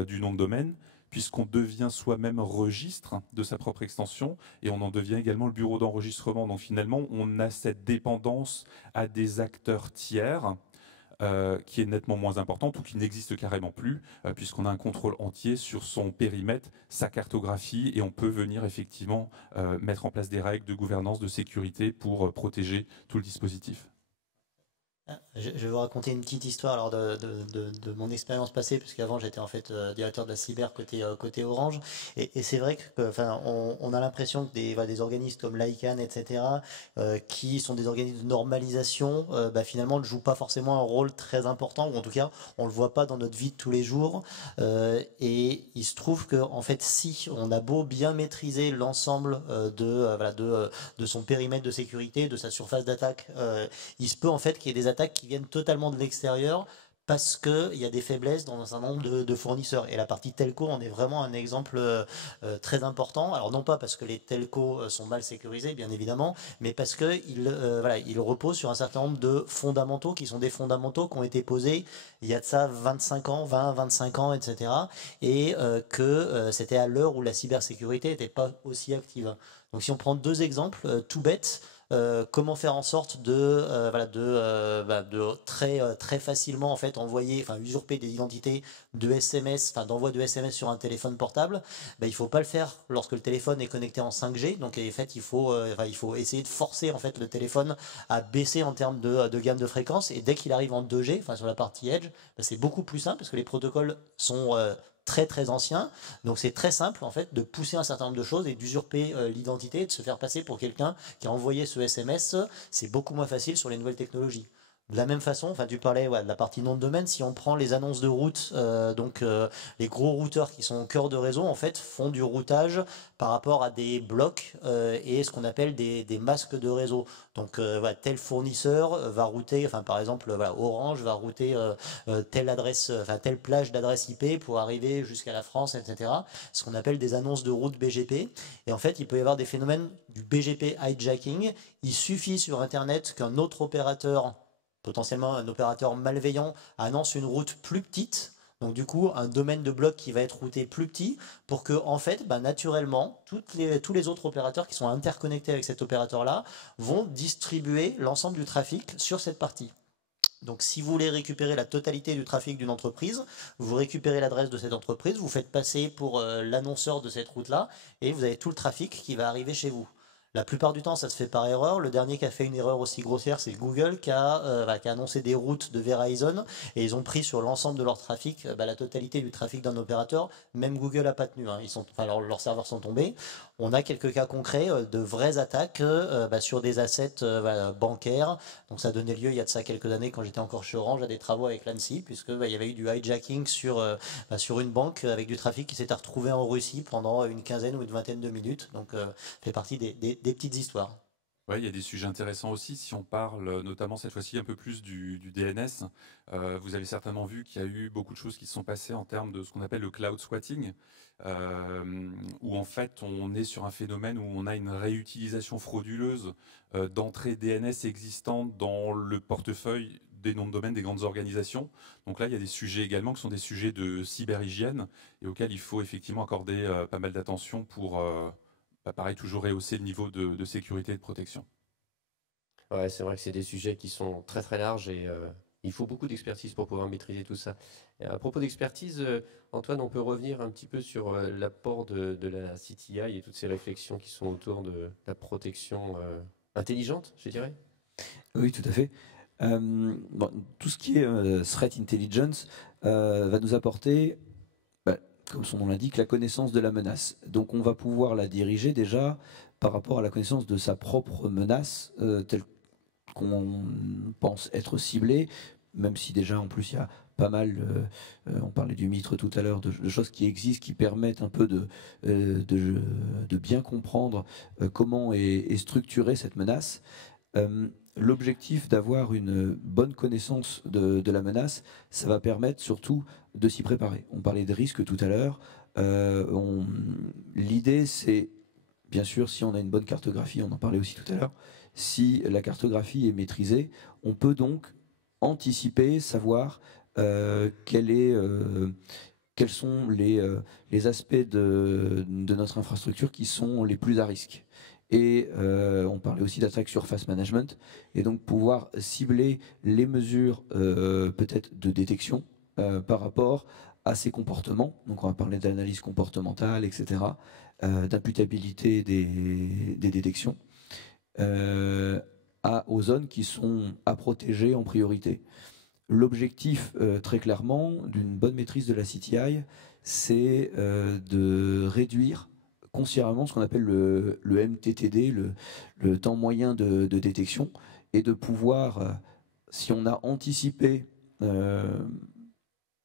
du nom de domaine, puisqu'on devient soi-même registre de sa propre extension et on en devient également le bureau d'enregistrement. Donc finalement, on a cette dépendance à des acteurs tiers qui est nettement moins importante ou qui n'existe carrément plus, puisqu'on a un contrôle entier sur son périmètre, sa cartographie, et on peut venir effectivement mettre en place des règles de gouvernance, de sécurité pour protéger tout le dispositif. Je vais vous raconter une petite histoire alors de mon expérience passée, puisqu'avant j'étais en fait directeur de la cyber côté Orange, et c'est vrai que on a l'impression que des organismes comme l'ICANN, etc., qui sont des organismes de normalisation, finalement ne jouent pas forcément un rôle très important, ou en tout cas on le voit pas dans notre vie de tous les jours, et il se trouve que en fait si on a beau bien maîtriser l'ensemble de son périmètre de sécurité, de sa surface d'attaque, il se peut en fait qu'il y ait des attaques qui viennent totalement de l'extérieur parce qu'il y a des faiblesses dans un certain nombre de fournisseurs. Et la partie telco en est vraiment un exemple très important. Alors non pas parce que les telcos sont mal sécurisés, bien évidemment, mais parce qu'ils reposent sur un certain nombre de fondamentaux qui sont des fondamentaux qui ont été posés il y a de ça 25 ans, 20, 25 ans, etc. Et que c'était à l'heure où la cybersécurité n'était pas aussi active. Donc si on prend deux exemples tout bêtes, comment faire en sorte de très facilement en fait usurper des identités de SMS, d'envoi de SMS sur un téléphone portable. Il faut pas le faire lorsque le téléphone est connecté en 5G. Donc en fait il faut essayer de forcer en fait le téléphone à baisser en termes de gamme de fréquence, et dès qu'il arrive en 2G, sur la partie Edge, c'est beaucoup plus simple parce que les protocoles sont très ancien, donc c'est très simple en fait de pousser un certain nombre de choses et d'usurper l'identité et de se faire passer pour quelqu'un qui a envoyé ce SMS. C'est beaucoup moins facile sur les nouvelles technologies. De la même façon, tu parlais de la partie nom de domaine, si on prend les annonces de route, les gros routeurs qui sont au cœur de réseau en fait font du routage par rapport à des blocs et ce qu'on appelle des masques de réseau. Donc tel fournisseur va router, par exemple Orange va router telle adresse, telle plage d'adresse IP pour arriver jusqu'à la France, etc. Ce qu'on appelle des annonces de route BGP. Et en fait, il peut y avoir des phénomènes du BGP hijacking. Il suffit sur Internet qu'un autre opérateur, potentiellement un opérateur malveillant, annonce une route plus petite, donc du coup un domaine de bloc qui va être routé plus petit, pour que en fait naturellement tous les autres opérateurs qui sont interconnectés avec cet opérateur là vont distribuer l'ensemble du trafic sur cette partie. Donc si vous voulez récupérer la totalité du trafic d'une entreprise, vous récupérez l'adresse de cette entreprise, vous faites passer pour l'annonceur de cette route là, et vous avez tout le trafic qui va arriver chez vous. La plupart du temps, ça se fait par erreur. Le dernier qui a fait une erreur aussi grossière, c'est Google qui a annoncé des routes de Verizon, et ils ont pris sur l'ensemble de leur trafic la totalité du trafic d'un opérateur. Même Google n'a pas tenu. Leurs serveurs sont tombés. On a quelques cas concrets de vraies attaques sur des assets bancaires. Donc ça a donné lieu il y a de ça quelques années, quand j'étais encore chez Orange, à des travaux avec l'ANSSI, puisque il y avait eu du hijacking sur une banque avec du trafic qui s'était retrouvé en Russie pendant une quinzaine ou une vingtaine de minutes. Donc fait partie des petites histoires. Oui, il y a des sujets intéressants aussi. Si on parle notamment cette fois-ci un peu plus du DNS, vous avez certainement vu qu'il y a eu beaucoup de choses qui se sont passées en termes de ce qu'on appelle le cloud squatting, où en fait on est sur un phénomène où on a une réutilisation frauduleuse d'entrées DNS existantes dans le portefeuille des noms de domaine des grandes organisations. Donc là, il y a des sujets également qui sont des sujets de cyberhygiène et auxquels il faut effectivement accorder pas mal d'attention pour... pareil, toujours rehausser le niveau de sécurité et de protection. Ouais, c'est vrai que c'est des sujets qui sont très larges et il faut beaucoup d'expertise pour pouvoir maîtriser tout ça. Et à propos d'expertise, Antoine, on peut revenir un petit peu sur l'apport de la CTI et toutes ces réflexions qui sont autour de la protection intelligente, je dirais. Oui, tout à fait. Tout ce qui est threat intelligence va nous apporter comme son nom l'indique, la connaissance de la menace. Donc on va pouvoir la diriger déjà par rapport à la connaissance de sa propre menace, telle qu'on pense être ciblée, même si déjà en plus il y a pas mal, on parlait du Mitre tout à l'heure, de choses qui existent, qui permettent un peu de bien comprendre comment est structurée cette menace. L'objectif d'avoir une bonne connaissance de la menace, ça va permettre surtout de s'y préparer. On parlait de risques tout à l'heure. L'idée, c'est, bien sûr, si on a une bonne cartographie, on en parlait aussi tout à l'heure, si la cartographie est maîtrisée, on peut donc anticiper, savoir quels sont les aspects de notre infrastructure qui sont les plus à risque. Et on parlait aussi d'attaque surface management, et donc pouvoir cibler les mesures peut-être de détection par rapport à ces comportements. Donc on va parler d'analyse comportementale, etc., d'imputabilité des détections, aux zones qui sont à protéger en priorité. L'objectif, très clairement, d'une bonne maîtrise de la CTI, c'est de réduire considérablement ce qu'on appelle le MTTD, le temps moyen de détection, et de pouvoir, si on a anticipé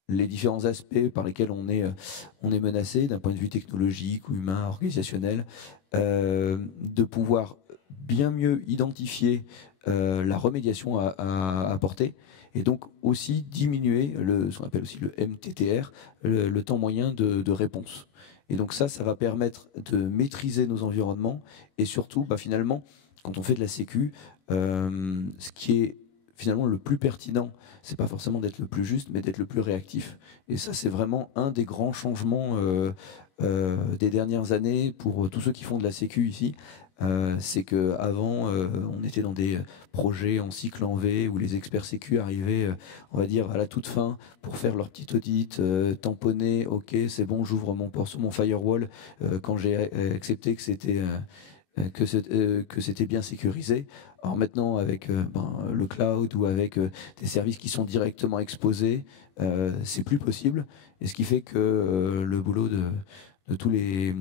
les différents aspects par lesquels on est menacé, d'un point de vue technologique ou humain, organisationnel, de pouvoir bien mieux identifier la remédiation à apporter, et donc aussi diminuer ce qu'on appelle aussi le MTTR, le temps moyen de réponse. Et donc ça va permettre de maîtriser nos environnements, et surtout, finalement, quand on fait de la sécu, ce qui est finalement le plus pertinent, c'est pas forcément d'être le plus juste, mais d'être le plus réactif. Et ça, c'est vraiment un des grands changements des dernières années pour tous ceux qui font de la sécu ici. C'est qu'avant, on était dans des projets en cycle en V où les experts sécu arrivaient, on va dire, à la toute fin pour faire leur petit audit, tamponner, ok, c'est bon, j'ouvre mon port sur mon firewall quand j'ai accepté que c'était bien sécurisé. Alors maintenant, avec le cloud ou avec des services qui sont directement exposés, c'est plus possible. Et ce qui fait que le boulot de tous les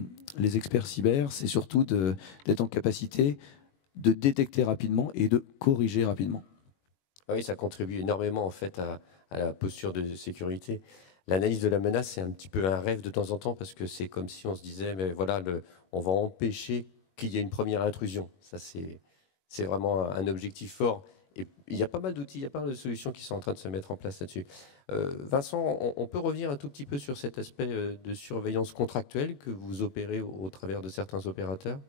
experts cyber, c'est surtout d'être en capacité de détecter rapidement et de corriger rapidement. Oui, ça contribue énormément en fait à la posture de sécurité. L'analyse de la menace, c'est un petit peu un rêve de temps en temps, parce que c'est comme si on se disait, mais voilà, on va empêcher qu'il y ait une première intrusion. Ça, c'est vraiment un objectif fort. Et il y a pas mal d'outils, il y a pas mal de solutions qui sont en train de se mettre en place là-dessus. Vincent, on peut revenir un tout petit peu sur cet aspect de surveillance contractuelle que vous opérez au travers de certains opérateurs?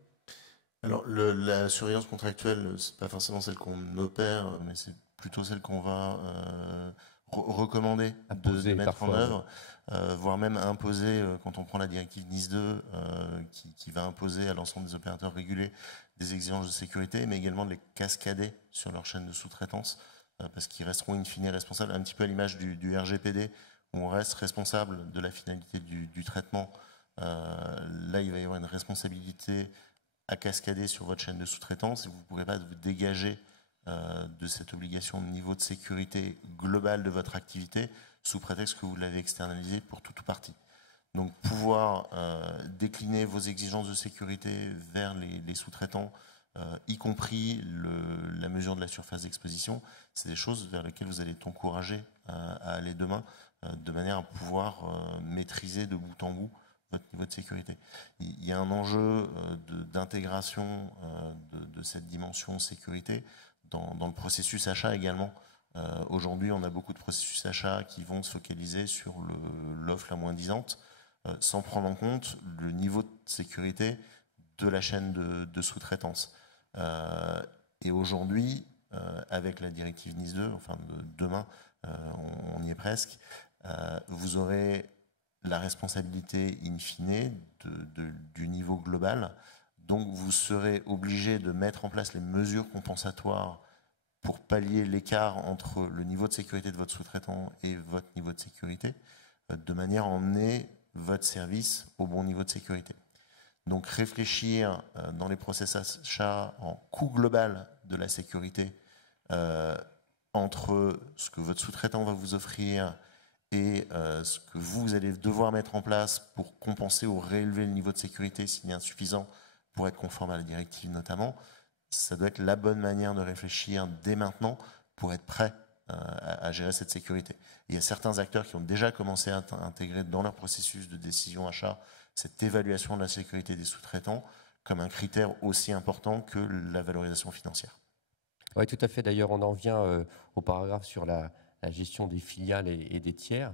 Alors, la surveillance contractuelle, c'est pas forcément celle qu'on opère, mais c'est plutôt celle qu'on va recommander de mettre en œuvre, voire même imposer, quand on prend la directive NIS2, qui va imposer à l'ensemble des opérateurs régulés des exigences de sécurité, mais également de les cascader sur leur chaîne de sous-traitance, parce qu'ils resteront in fine responsables, un petit peu à l'image du RGPD, où on reste responsable de la finalité du traitement. Là, il va y avoir une responsabilité à cascader sur votre chaîne de sous-traitance, et vous ne pourrez pas vous dégager de cette obligation de niveau de sécurité globale de votre activité sous prétexte que vous l'avez externalisé pour tout ou partie. Donc pouvoir décliner vos exigences de sécurité vers les sous-traitants, y compris la mesure de la surface d'exposition, c'est des choses vers lesquelles vous allez être encouragé à aller demain, de manière à pouvoir maîtriser de bout en bout votre niveau de sécurité. Il y a un enjeu d'intégration de cette dimension sécurité dans le processus achat également. Aujourd'hui, on a beaucoup de processus achats qui vont se focaliser sur l'offre la moins disante, sans prendre en compte le niveau de sécurité de la chaîne de sous-traitance. Et aujourd'hui, avec la directive NIS2, enfin demain, on y est presque, vous aurez la responsabilité in fine du niveau global. Donc vous serez obligé de mettre en place les mesures compensatoires pour pallier l'écart entre le niveau de sécurité de votre sous-traitant et votre niveau de sécurité, de manière à emmener votre service au bon niveau de sécurité. Donc réfléchir dans les process achats en coût global de la sécurité entre ce que votre sous-traitant va vous offrir et ce que vous allez devoir mettre en place pour compenser ou réélever le niveau de sécurité s'il est insuffisant pour être conforme à la directive notamment, ça doit être la bonne manière de réfléchir dès maintenant pour être prêt à gérer cette sécurité. Il y a certains acteurs qui ont déjà commencé à intégrer dans leur processus de décision achat cette évaluation de la sécurité des sous-traitants comme un critère aussi important que la valorisation financière. Oui, tout à fait. D'ailleurs, on en vient au paragraphe sur la gestion des filiales et des tiers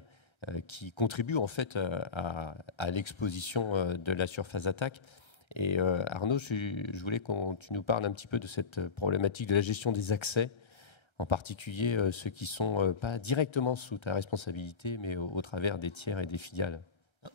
qui contribuent en fait à l'exposition de la surface d'attaque. Et Arnaud, je voulais que tu nous parles un petit peu de cette problématique de la gestion des accès, en particulier ceux qui ne sont pas directement sous ta responsabilité, mais au travers des tiers et des filiales.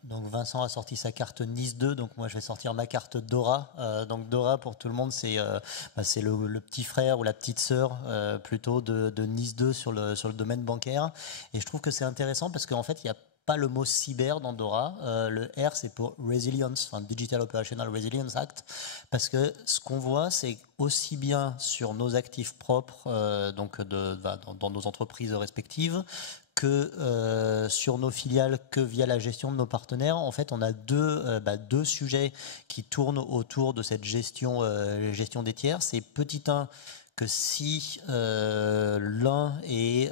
Donc Vincent a sorti sa carte Nice 2, donc moi je vais sortir ma carte Dora. Donc Dora pour tout le monde c'est le petit frère ou la petite sœur plutôt de Nice 2 sur le domaine bancaire. Et je trouve que c'est intéressant parce qu'en fait il n'y a pas le mot cyber dans Dora. Le R c'est pour Resilience, enfin Digital Operational Resilience Act, parce que ce qu'on voit c'est aussi bien sur nos actifs propres, dans nos entreprises respectives, que sur nos filiales, que via la gestion de nos partenaires. En fait, on a deux sujets qui tournent autour de cette gestion des tiers. C'est petit 1, que si l'un est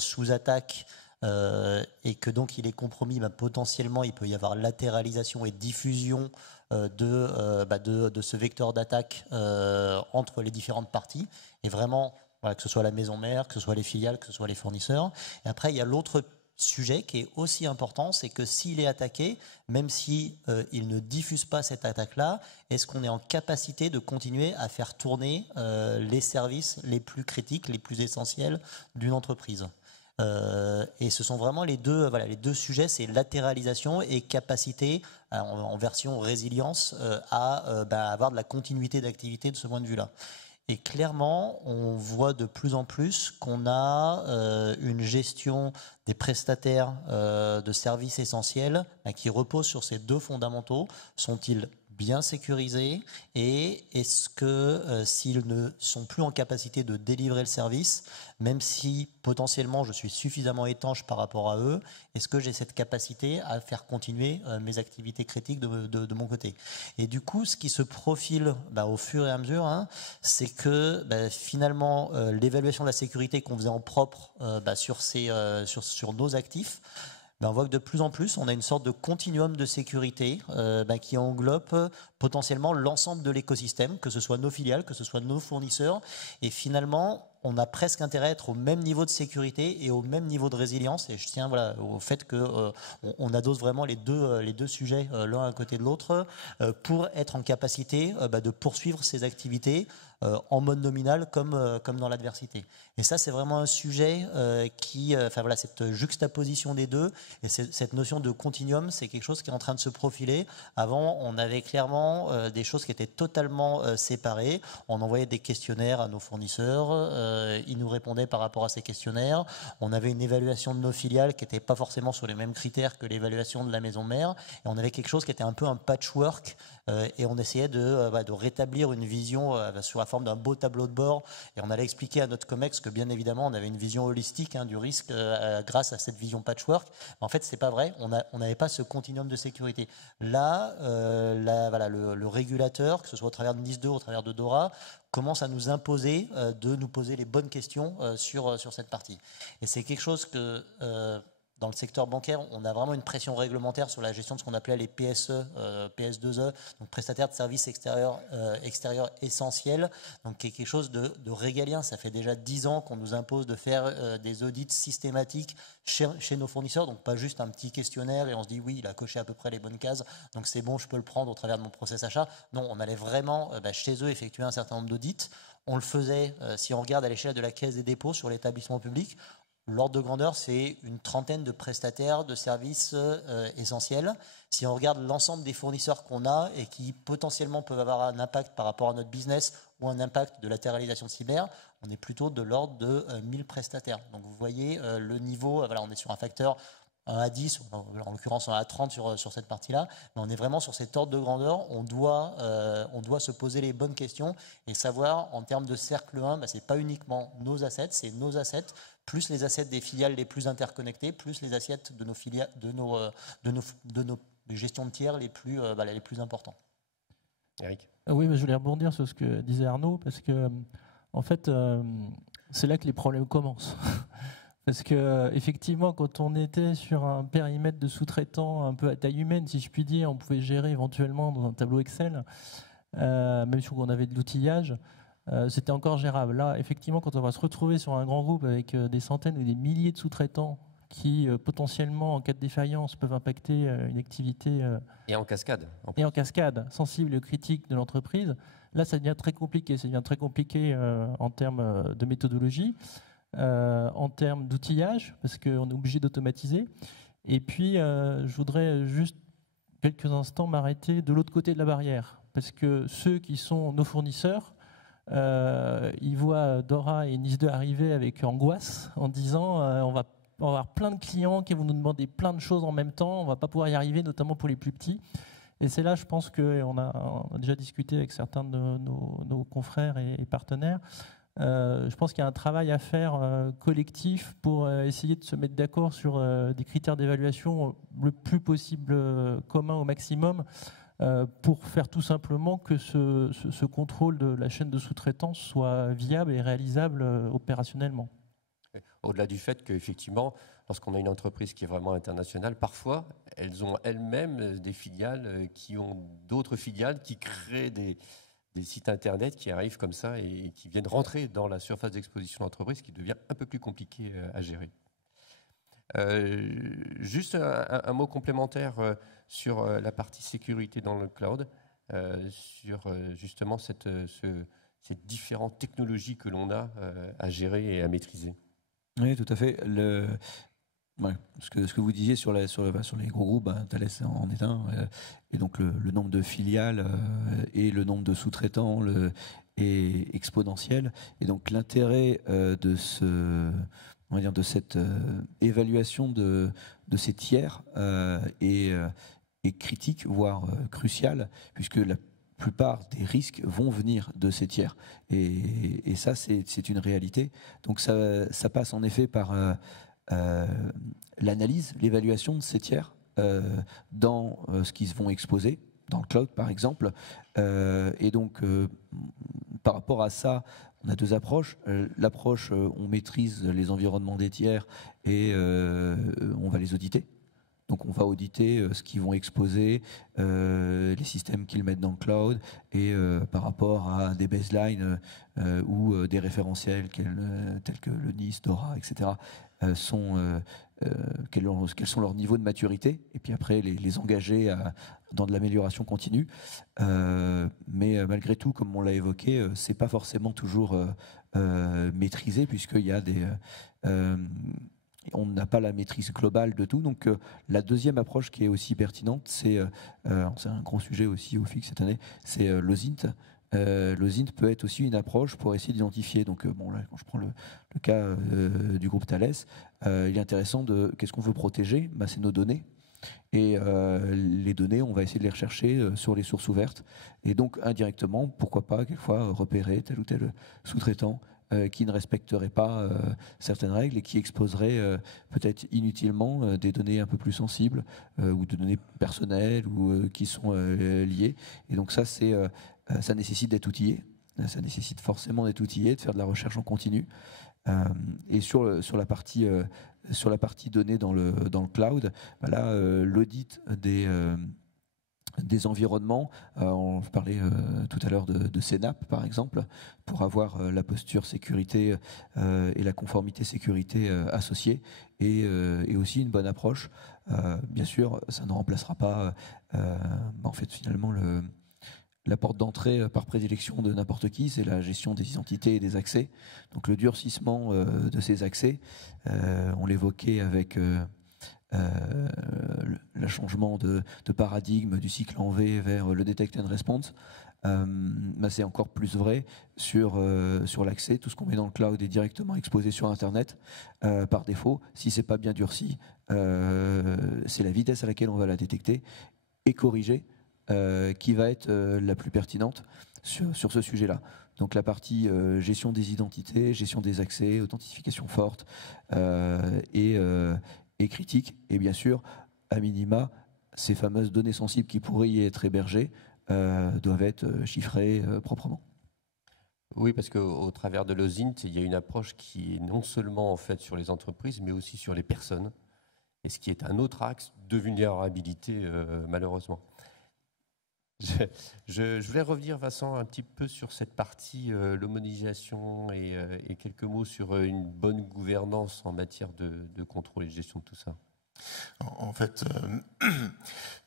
sous attaque et que donc il est compromis, potentiellement il peut y avoir latéralisation et diffusion de ce vecteur d'attaque entre les différentes parties. Et vraiment, voilà, que ce soit la maison mère, que ce soit les filiales, que ce soit les fournisseurs. Et après, il y a l'autre sujet qui est aussi important, c'est que s'il est attaqué, même si il ne diffuse pas cette attaque-là, est-ce qu'on est en capacité de continuer à faire tourner les services les plus critiques, les plus essentiels d'une entreprise? Et ce sont vraiment les deux sujets, c'est latéralisation et capacité, en version résilience, à avoir de la continuité d'activité de ce point de vue-là. Et clairement, on voit de plus en plus qu'on a une gestion des prestataires de services essentiels qui repose sur ces deux fondamentaux. Sont-ils bien sécurisés et est-ce que s'ils ne sont plus en capacité de délivrer le service, même si potentiellement je suis suffisamment étanche par rapport à eux, est-ce que j'ai cette capacité à faire continuer mes activités critiques de mon côté? Et du coup, ce qui se profile au fur et à mesure, c'est que finalement l'évaluation de la sécurité qu'on faisait en propre sur nos actifs, on voit que de plus en plus, on a une sorte de continuum de sécurité qui englobe potentiellement l'ensemble de l'écosystème, que ce soit nos filiales, que ce soit nos fournisseurs. Et finalement, on a presque intérêt à être au même niveau de sécurité et au même niveau de résilience. Et je tiens au fait qu'on adosse vraiment les deux sujets l'un à côté de l'autre pour être en capacité de poursuivre ces activités en mode nominal comme dans l'adversité. Et ça, c'est vraiment un sujet cette juxtaposition des deux et cette notion de continuum, c'est quelque chose qui est en train de se profiler. Avant, on avait clairement des choses qui étaient totalement séparées. On envoyait des questionnaires à nos fournisseurs, ils nous répondaient par rapport à ces questionnaires. On avait une évaluation de nos filiales qui n'était pas forcément sur les mêmes critères que l'évaluation de la maison mère. Et on avait quelque chose qui était un peu un patchwork et on essayait de rétablir une vision sur la forme d'un beau tableau de bord. Et on allait expliquer à notre COMEX que bien évidemment on avait une vision holistique du risque grâce à cette vision patchwork. Mais en fait, c'est pas vrai. On n'avait pas ce continuum de sécurité. Là, le régulateur, que ce soit au travers de Nice 2 ou au travers de Dora, commence à nous imposer de nous poser les bonnes questions sur cette partie. Et c'est quelque chose que dans le secteur bancaire, on a vraiment une pression réglementaire sur la gestion de ce qu'on appelait les PSE, PS2E, donc prestataires de services extérieurs essentiels, donc qui est quelque chose de régalien. Ça fait déjà 10 ans qu'on nous impose de faire des audits systématiques chez nos fournisseurs, donc pas juste un petit questionnaire et on se dit oui, il a coché à peu près les bonnes cases, donc c'est bon, je peux le prendre au travers de mon process achat. Non, on allait vraiment chez eux effectuer un certain nombre d'audits. On le faisait, si on regarde à l'échelle de la Caisse des dépôts sur l'établissement public, l'ordre de grandeur, c'est une trentaine de prestataires de services essentiels. Si on regarde l'ensemble des fournisseurs qu'on a et qui potentiellement peuvent avoir un impact par rapport à notre business ou un impact de latéralisation cyber, on est plutôt de l'ordre de 1000 prestataires. Donc vous voyez le niveau, on est sur un facteur à 10, en l'occurrence un à 30 sur cette partie-là, mais on est vraiment sur cet ordre de grandeur. On doit se poser les bonnes questions et savoir, en termes de cercle 1, ce n'est pas uniquement nos assets, c'est nos assets, plus les assets des filiales les plus interconnectées, plus les assets de nos filiales, de nos gestions de tiers les plus importants. Eric. Oui, mais je voulais rebondir sur ce que disait Arnaud, parce que en fait, c'est là que les problèmes commencent. Parce que effectivement, quand on était sur un périmètre de sous-traitants un peu à taille humaine, si je puis dire, on pouvait gérer éventuellement dans un tableau Excel, même si on avait de l'outillage, c'était encore gérable. Là, effectivement, quand on va se retrouver sur un grand groupe avec des centaines ou des milliers de sous-traitants qui potentiellement, en cas de défaillance, peuvent impacter une activité et en cascade, sensible et critique de l'entreprise, là, ça devient très compliqué. Ça devient très compliqué en termes de méthodologie. En termes d'outillage, parce qu'on est obligé d'automatiser. Et puis, je voudrais juste quelques instants m'arrêter de l'autre côté de la barrière, parce que ceux qui sont nos fournisseurs, ils voient Dora et NIS2 arriver avec angoisse, en disant on va avoir plein de clients qui vont nous demander plein de choses en même temps, on ne va pas pouvoir y arriver, notamment pour les plus petits. Et c'est là, je pense qu'on a déjà discuté avec certains de nos confrères et partenaires. Je pense qu'il y a un travail à faire collectif pour essayer de se mettre d'accord sur des critères d'évaluation le plus possible commun au maximum pour faire tout simplement que ce contrôle de la chaîne de sous-traitance soit viable et réalisable opérationnellement. Au-delà du fait qu'effectivement, lorsqu'on a une entreprise qui est vraiment internationale, parfois, elles ont elles-mêmes des filiales qui ont d'autres filiales qui créent des sites internet qui arrivent comme ça et qui viennent rentrer dans la surface d'exposition de l'entreprise, qui devient un peu plus compliqué à gérer. Juste un mot complémentaire sur la partie sécurité dans le cloud, sur justement ces différentes technologies que l'on a à gérer et à maîtriser. Oui, tout à fait. Ce que vous disiez sur les gros groupes, Thales en est un, et donc le nombre de filiales et le nombre de sous-traitants est exponentiel. Et donc l'intérêt de cette évaluation de ces tiers est critique, voire crucial, puisque la plupart des risques vont venir de ces tiers. Et ça, c'est une réalité. Donc ça passe en effet par l'analyse, l'évaluation de ces tiers dans ce qu'ils vont exposer, dans le cloud par exemple. Et donc, par rapport à ça, on a deux approches. L'approche, on maîtrise les environnements des tiers et on va les auditer. Donc on va auditer ce qu'ils vont exposer, les systèmes qu'ils mettent dans le cloud, et par rapport à des baselines ou des référentiels tels que le NIS, Dora, etc., quels sont leurs niveaux de maturité, et puis après les engager dans de l'amélioration continue. Mais malgré tout, comme on l'a évoqué, c'est pas forcément toujours maîtrisé, puisqu'il y a on n'a pas la maîtrise globale de tout. Donc la deuxième approche qui est aussi pertinente, c'est un gros sujet aussi au FIC cette année, c'est l'OSINT. L'OSINT peut être aussi une approche pour essayer d'identifier. Donc là, quand je prends le cas du groupe Thales, il est intéressant qu'est-ce qu'on veut protéger, c'est nos données. Et les données, on va essayer de les rechercher sur les sources ouvertes. Et donc indirectement, pourquoi pas quelquefois repérer tel ou tel sous-traitant qui ne respecterait pas certaines règles et qui exposerait peut-être inutilement des données un peu plus sensibles ou de données personnelles ou qui sont liées. Et donc ça nécessite d'être outillé. Ça nécessite forcément d'être outillé, de faire de la recherche en continu. Et sur la partie données dans le cloud, là, l'audit des environnements, on parlait tout à l'heure de CNAP par exemple, pour avoir la posture sécurité et la conformité sécurité associée, et aussi une bonne approche. Bien sûr, ça ne remplacera pas en fait finalement la porte d'entrée par prédilection de n'importe qui, c'est la gestion des identités et des accès. Donc le durcissement de ces accès, on l'évoquait avec la changement de paradigme du cycle en V vers le detect and response. C'est encore plus vrai sur l'accès. Tout ce qu'on met dans le cloud est directement exposé sur Internet par défaut. Si c'est pas bien durci, c'est la vitesse à laquelle on va la détecter et corriger qui va être la plus pertinente sur ce sujet-là. Donc la partie gestion des identités, gestion des accès, authentification forte et critique. Et bien sûr, à minima, ces fameuses données sensibles qui pourraient y être hébergées doivent être chiffrées proprement. Oui, parce qu'au travers de l'OSINT, il y a une approche qui est non seulement en fait sur les entreprises, mais aussi sur les personnes, et ce qui est un autre axe de vulnérabilité, malheureusement. Je voulais revenir, Vincent, un petit peu sur cette partie, l'homonisation et quelques mots sur une bonne gouvernance en matière de contrôle et de gestion de tout ça. En fait,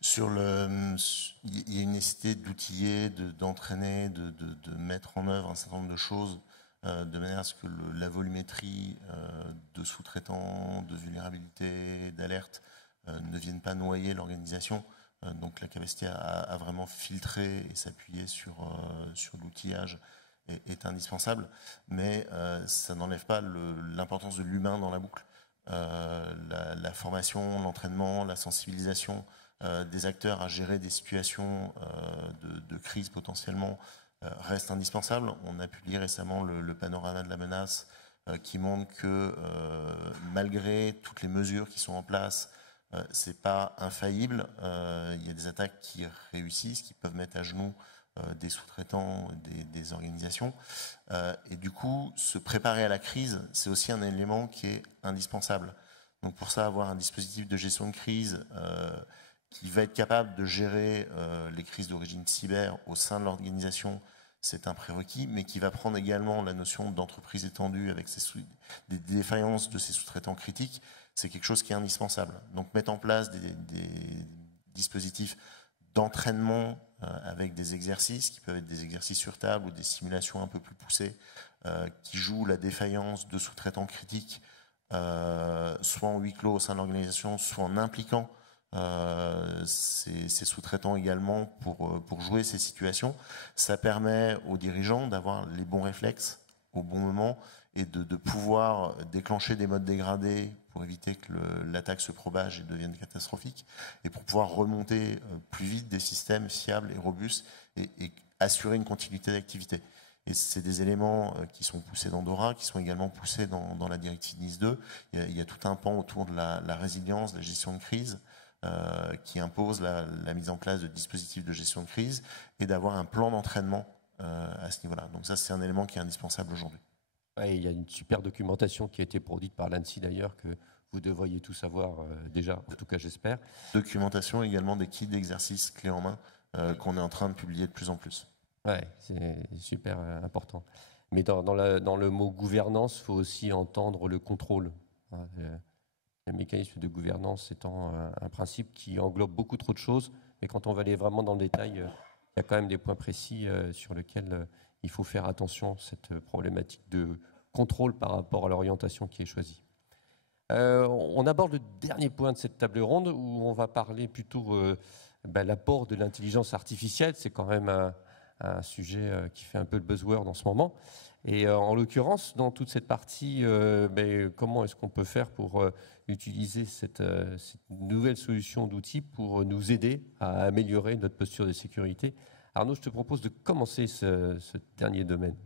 il y a une nécessité d'outiller, d'entraîner, de mettre en œuvre un certain nombre de choses de manière à ce que la volumétrie de sous-traitants, de vulnérabilité, d'alerte ne vienne pas noyer l'organisation. Donc la capacité à vraiment filtrer et s'appuyer sur l'outillage est indispensable, mais ça n'enlève pas l'importance de l'humain dans la boucle. La formation, l'entraînement, la sensibilisation des acteurs à gérer des situations de crise potentiellement reste indispensable. On a publié récemment le panorama de la menace qui montre que malgré toutes les mesures qui sont en place, c'est pas infaillible. Il y a des attaques qui réussissent, qui peuvent mettre à genoux des sous-traitants, des organisations. Et du coup, se préparer à la crise, c'est aussi un élément qui est indispensable. Donc pour ça, avoir un dispositif de gestion de crise qui va être capable de gérer les crises d'origine cyber au sein de l'organisation, c'est un prérequis, mais qui va prendre également la notion d'entreprise étendue avec des défaillances de ses sous-traitants critiques, c'est quelque chose qui est indispensable. Donc mettre en place des dispositifs d'entraînement avec des exercices qui peuvent être des exercices sur table ou des simulations un peu plus poussées qui jouent la défaillance de sous-traitants critiques, soit en huis clos au sein de l'organisation, soit en impliquant ces sous-traitants également pour jouer ces situations. Ça permet aux dirigeants d'avoir les bons réflexes au bon moment et de pouvoir déclencher des modes dégradés pour éviter que l'attaque se propage et devienne catastrophique, et pour pouvoir remonter plus vite des systèmes fiables et robustes et assurer une continuité d'activité. Et c'est des éléments qui sont poussés dans DORA, qui sont également poussés dans la directive NIS 2. Il y a tout un pan autour de la résilience, de la gestion de crise, qui impose la mise en place de dispositifs de gestion de crise et d'avoir un plan d'entraînement à ce niveau-là. Donc ça, c'est un élément qui est indispensable aujourd'hui. Ouais, il y a une super documentation qui a été produite par l'ANSSI d'ailleurs, que vous devriez tout savoir déjà, en tout cas j'espère. Documentation également des kits d'exercices clés en main qu'on est en train de publier de plus en plus. Oui, c'est super important. Mais dans le mot gouvernance, il faut aussi entendre le contrôle. Le mécanisme de gouvernance étant un principe qui englobe beaucoup trop de choses, mais quand on va aller vraiment dans le détail, il y a quand même des points précis sur lesquels il faut faire attention, cette problématique de contrôle par rapport à l'orientation qui est choisie. On aborde le dernier point de cette table ronde où on va parler plutôt l'apport de l'intelligence artificielle. C'est quand même un sujet qui fait un peu le buzzword en ce moment. Et en l'occurrence, dans toute cette partie, comment est-ce qu'on peut faire pour utiliser cette nouvelle solution d'outils pour nous aider à améliorer notre posture de sécurité? Arnaud, je te propose de commencer ce dernier domaine.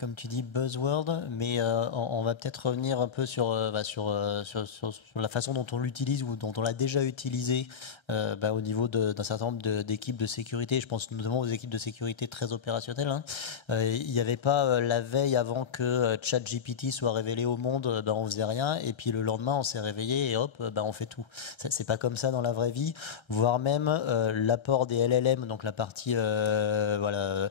Comme tu dis, buzzword, mais on va peut-être revenir un peu sur la façon dont on l'utilise ou dont on l'a déjà utilisé au niveau d'un certain nombre d'équipes de sécurité. Je pense notamment aux équipes de sécurité très opérationnelles. Il n'y avait pas la veille avant que ChatGPT soit révélé au monde, on faisait rien, et puis le lendemain on s'est réveillé et hop, on fait tout. C'est pas comme ça dans la vraie vie, voire même l'apport des LLM, donc la partie large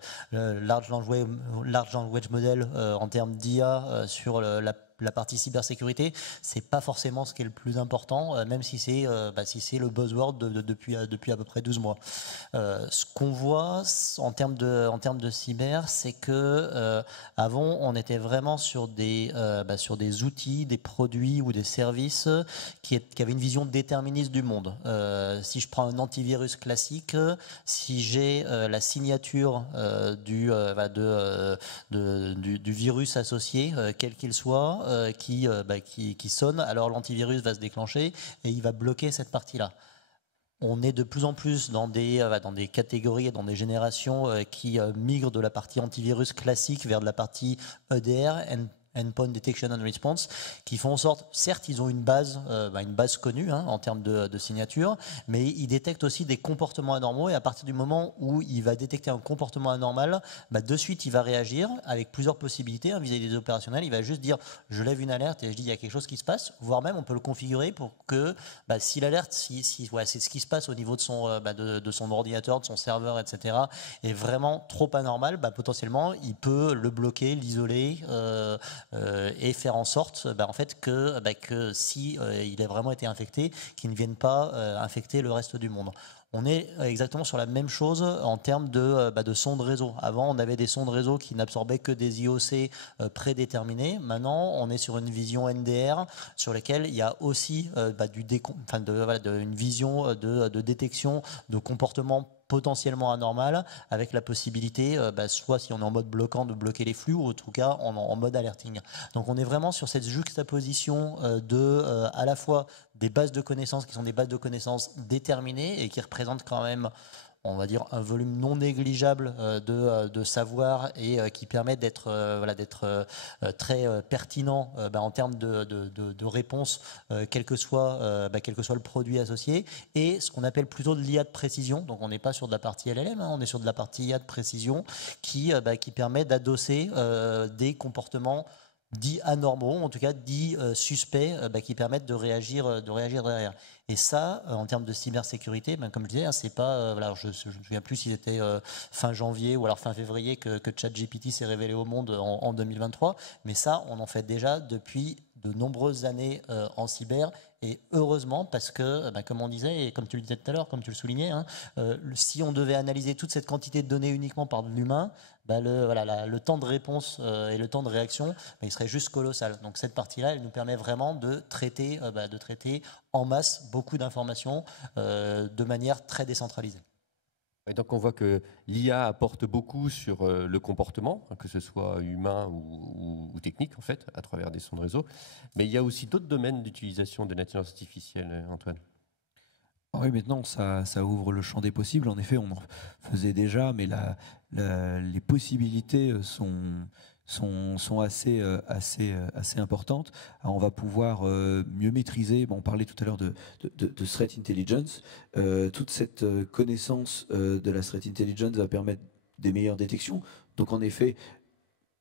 language model en termes d'IA sur la la partie cybersécurité, c'est pas forcément ce qui est le plus important, même si c'est le buzzword depuis à peu près 12 mois. Ce qu'on voit en termes de cyber, c'est que avant, on était vraiment sur des outils, des produits ou des services qui avaient une vision déterministe du monde. Si je prends un antivirus classique, si j'ai la signature du virus associé, quel qu'il soit, qui sonne, alors l'antivirus va se déclencher et il va bloquer cette partie-là. On est de plus en plus dans des catégories et dans des générations qui migrent de la partie antivirus classique vers de la partie EDR, Endpoint Detection and Response, qui font en sorte, certes, ils ont une base connue en termes de signature, mais ils détectent aussi des comportements anormaux, et à partir du moment où il va détecter un comportement anormal, de suite, il va réagir avec plusieurs possibilités vis-à-vis des opérationnels. Il va juste dire, je lève une alerte et je dis, il y a quelque chose qui se passe, voire même, on peut le configurer pour que, si l'alerte, c'est ce qui se passe au niveau de son ordinateur, de son serveur, etc., est vraiment trop anormal, potentiellement, il peut le bloquer, l'isoler, et faire en sorte que si il a vraiment été infecté, qu'il ne vienne pas infecter le reste du monde. On est exactement sur la même chose en termes de sons de réseau. Avant, on avait des sons de réseau qui n'absorbaient que des IOC prédéterminés. Maintenant, on est sur une vision NDR sur laquelle il y a aussi une vision de détection de comportements potentiellement anormal, avec la possibilité, soit si on est en mode bloquant, de bloquer les flux, ou en tout cas en mode alerting. Donc on est vraiment sur cette juxtaposition à la fois des bases de connaissances qui sont des bases de connaissances déterminées et qui représentent quand même, on va dire, un volume non négligeable de savoir et qui permet d'être très pertinent en termes de réponse, quel que soit le produit associé, et ce qu'on appelle plutôt de l'IA de précision. Donc on n'est pas sur de la partie LLM, on est sur de la partie IA de précision qui permet d'adosser des comportements dits anormaux, en tout cas dits suspects, qui permettent de réagir derrière. Et ça, en termes de cybersécurité, comme je disais, c'est pas, je ne me souviens plus si c'était fin janvier ou alors fin février que ChatGPT s'est révélé au monde en 2023, mais ça, on en fait déjà depuis de nombreuses années en cyber, et heureusement, parce que, comme on disait, et comme tu le disais tout à l'heure, comme tu le soulignais, si on devait analyser toute cette quantité de données uniquement par de l'humain, le temps de réponse et le temps de réaction, il serait juste colossal. Donc cette partie-là, elle nous permet vraiment de traiter en masse beaucoup d'informations de manière très décentralisée. Et donc on voit que l'IA apporte beaucoup sur le comportement, que ce soit humain ou technique en fait, à travers des sons de réseau. Mais il y a aussi d'autres domaines d'utilisation de l'intelligence artificielle, Antoine. Oui, maintenant ça ouvre le champ des possibles. En effet, on en faisait déjà, mais les possibilités sont assez importantes. Alors, on va pouvoir mieux maîtriser, on parlait tout à l'heure de threat intelligence, toute cette connaissance de la threat intelligence va permettre des meilleures détections, donc en effet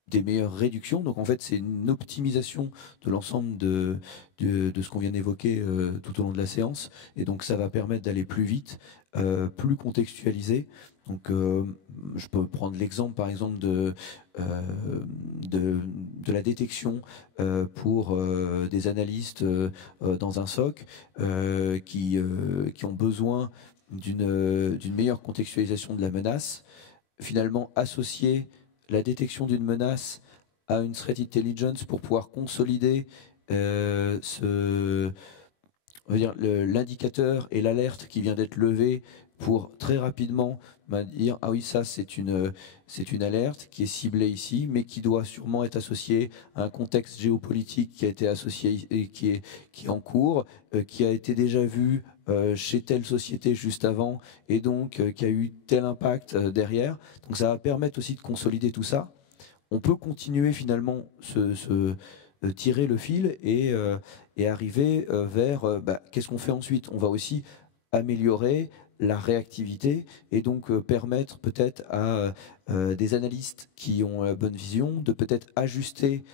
des meilleures réductions. Donc en fait c'est une optimisation de l'ensemble de ce qu'on vient d'évoquer tout au long de la séance, et donc ça va permettre d'aller plus vite, plus contextualisé. Donc je peux prendre l'exemple par exemple de la détection pour des analystes dans un SOC qui ont besoin d'une meilleure contextualisation de la menace, finalement associer la détection d'une menace à une threat intelligence pour pouvoir consolider l'indicateur et l'alerte qui vient d'être levé, pour très rapidement dire ah oui, ça c'est une alerte qui est ciblée ici, mais qui doit sûrement être associée à un contexte géopolitique qui a été associé et qui est en cours, qui a été déjà vu chez telle société juste avant, et donc qui a eu tel impact derrière. Donc ça va permettre aussi de consolider tout ça. On peut continuer finalement tirer le fil et arriver vers qu'est-ce qu'on fait ensuite. On va aussi améliorer la réactivité et donc permettre peut-être à des analystes qui ont la bonne vision de peut-être ajuster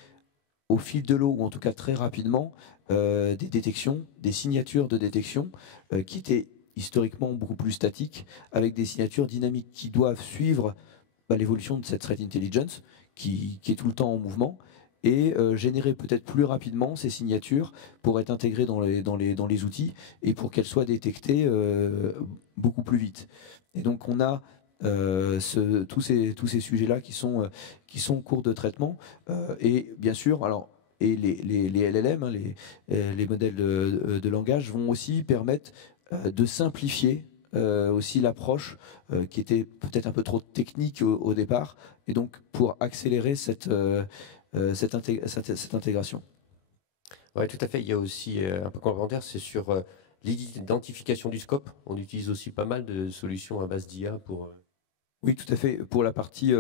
au fil de l'eau, ou en tout cas très rapidement, des détections, des signatures de détection qui étaient historiquement beaucoup plus statiques, avec des signatures dynamiques qui doivent suivre l'évolution de cette threat intelligence qui est tout le temps en mouvement, et générer peut-être plus rapidement ces signatures pour être intégrées dans les outils et pour qu'elles soient détectées beaucoup plus vite. Et donc on a tous ces sujets-là qui sont en cours de traitement. Et bien sûr, alors, et les LLM, hein, les modèles de langage, vont aussi permettre de simplifier aussi l'approche qui était peut-être un peu trop technique au départ, et donc pour accélérer cette intégration. Oui, tout à fait. Il y a aussi un peu complémentaire, c'est sur l'identification du scope. On utilise aussi pas mal de solutions à base d'IA pour... Oui, tout à fait, pour la partie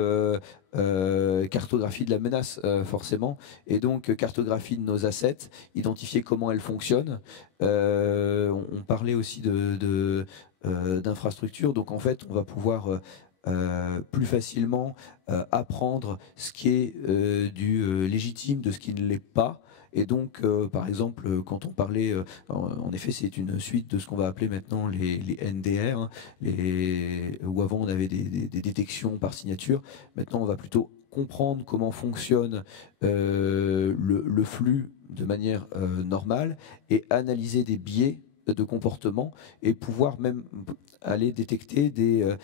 cartographie de la menace, forcément, et donc cartographie de nos assets, identifier comment elles fonctionnent. On parlait aussi d'infrastructure, donc en fait, on va pouvoir plus facilement apprendre ce qui est du légitime de ce qui ne l'est pas. Et donc, par exemple, quand on parlait, en effet, c'est une suite de ce qu'on va appeler maintenant les NDR, hein, où avant on avait des détections par signature. Maintenant, on va plutôt comprendre comment fonctionne le flux de manière normale et analyser des biais de comportement et pouvoir même aller détecter des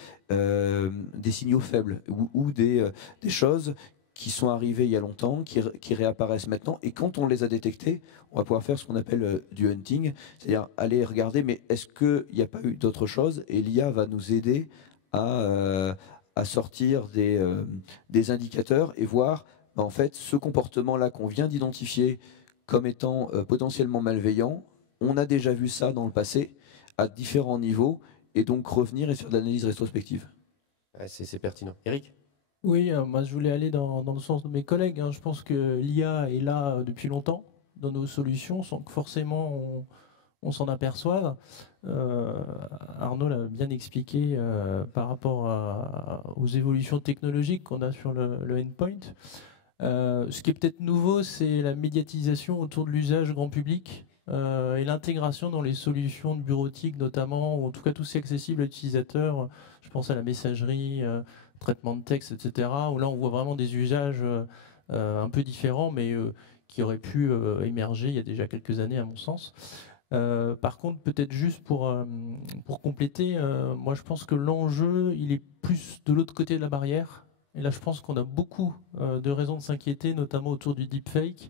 signaux faibles ou des choses qui sont arrivés il y a longtemps, qui réapparaissent maintenant. Et quand on les a détectés, on va pouvoir faire ce qu'on appelle du hunting, c'est-à-dire aller regarder, mais est-ce qu'il n'y a pas eu d'autre chose? Et l'IA va nous aider à sortir des indicateurs et voir, en fait, ce comportement-là qu'on vient d'identifier comme étant potentiellement malveillant, on a déjà vu ça dans le passé, à différents niveaux, et donc revenir et faire de l'analyse rétrospective. C'est pertinent. Eric ? Oui, moi je voulais aller dans le sens de mes collègues, hein. Je pense que l'IA est là depuis longtemps dans nos solutions, sans que forcément on s'en aperçoive. Arnaud l'a bien expliqué par rapport aux évolutions technologiques qu'on a sur le endpoint. Ce qui est peut-être nouveau, c'est la médiatisation autour de l'usage grand public et l'intégration dans les solutions de bureautique notamment, ou en tout cas tout ce qui est accessible à l'utilisateur. Je pense à la messagerie, traitement de texte, etc. Où là on voit vraiment des usages un peu différents, mais qui auraient pu émerger il y a déjà quelques années à mon sens. Par contre, peut-être juste pour compléter, moi je pense que l'enjeu il est plus de l'autre côté de la barrière. Et là je pense qu'on a beaucoup de raisons de s'inquiéter, notamment autour du deepfake.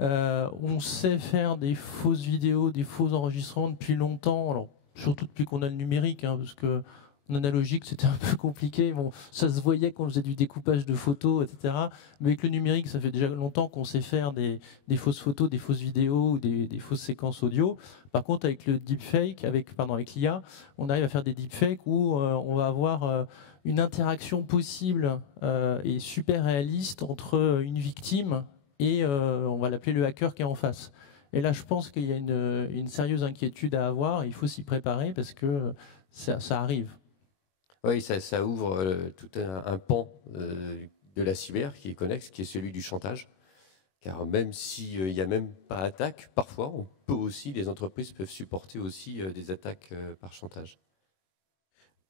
On sait faire des fausses vidéos, des faux enregistrements depuis longtemps, alors surtout depuis qu'on a le numérique, hein, parce que en analogique c'était un peu compliqué. Bon, ça se voyait quand on faisait du découpage de photos, etc. Mais avec le numérique, ça fait déjà longtemps qu'on sait faire des fausses photos, des fausses vidéos ou des fausses séquences audio. Par contre, avec le deepfake, avec l'IA, on arrive à faire des deepfakes où on va avoir une interaction possible et super réaliste entre une victime et on va l'appeler le hacker qui est en face. Et là, je pense qu'il y a une sérieuse inquiétude à avoir. Il faut s'y préparer parce que ça arrive. Oui, ça ouvre tout un pan de la cyber qui est connexe, qui est celui du chantage. Car même s'il n'y a même pas attaque, parfois, les entreprises peuvent supporter aussi des attaques par chantage.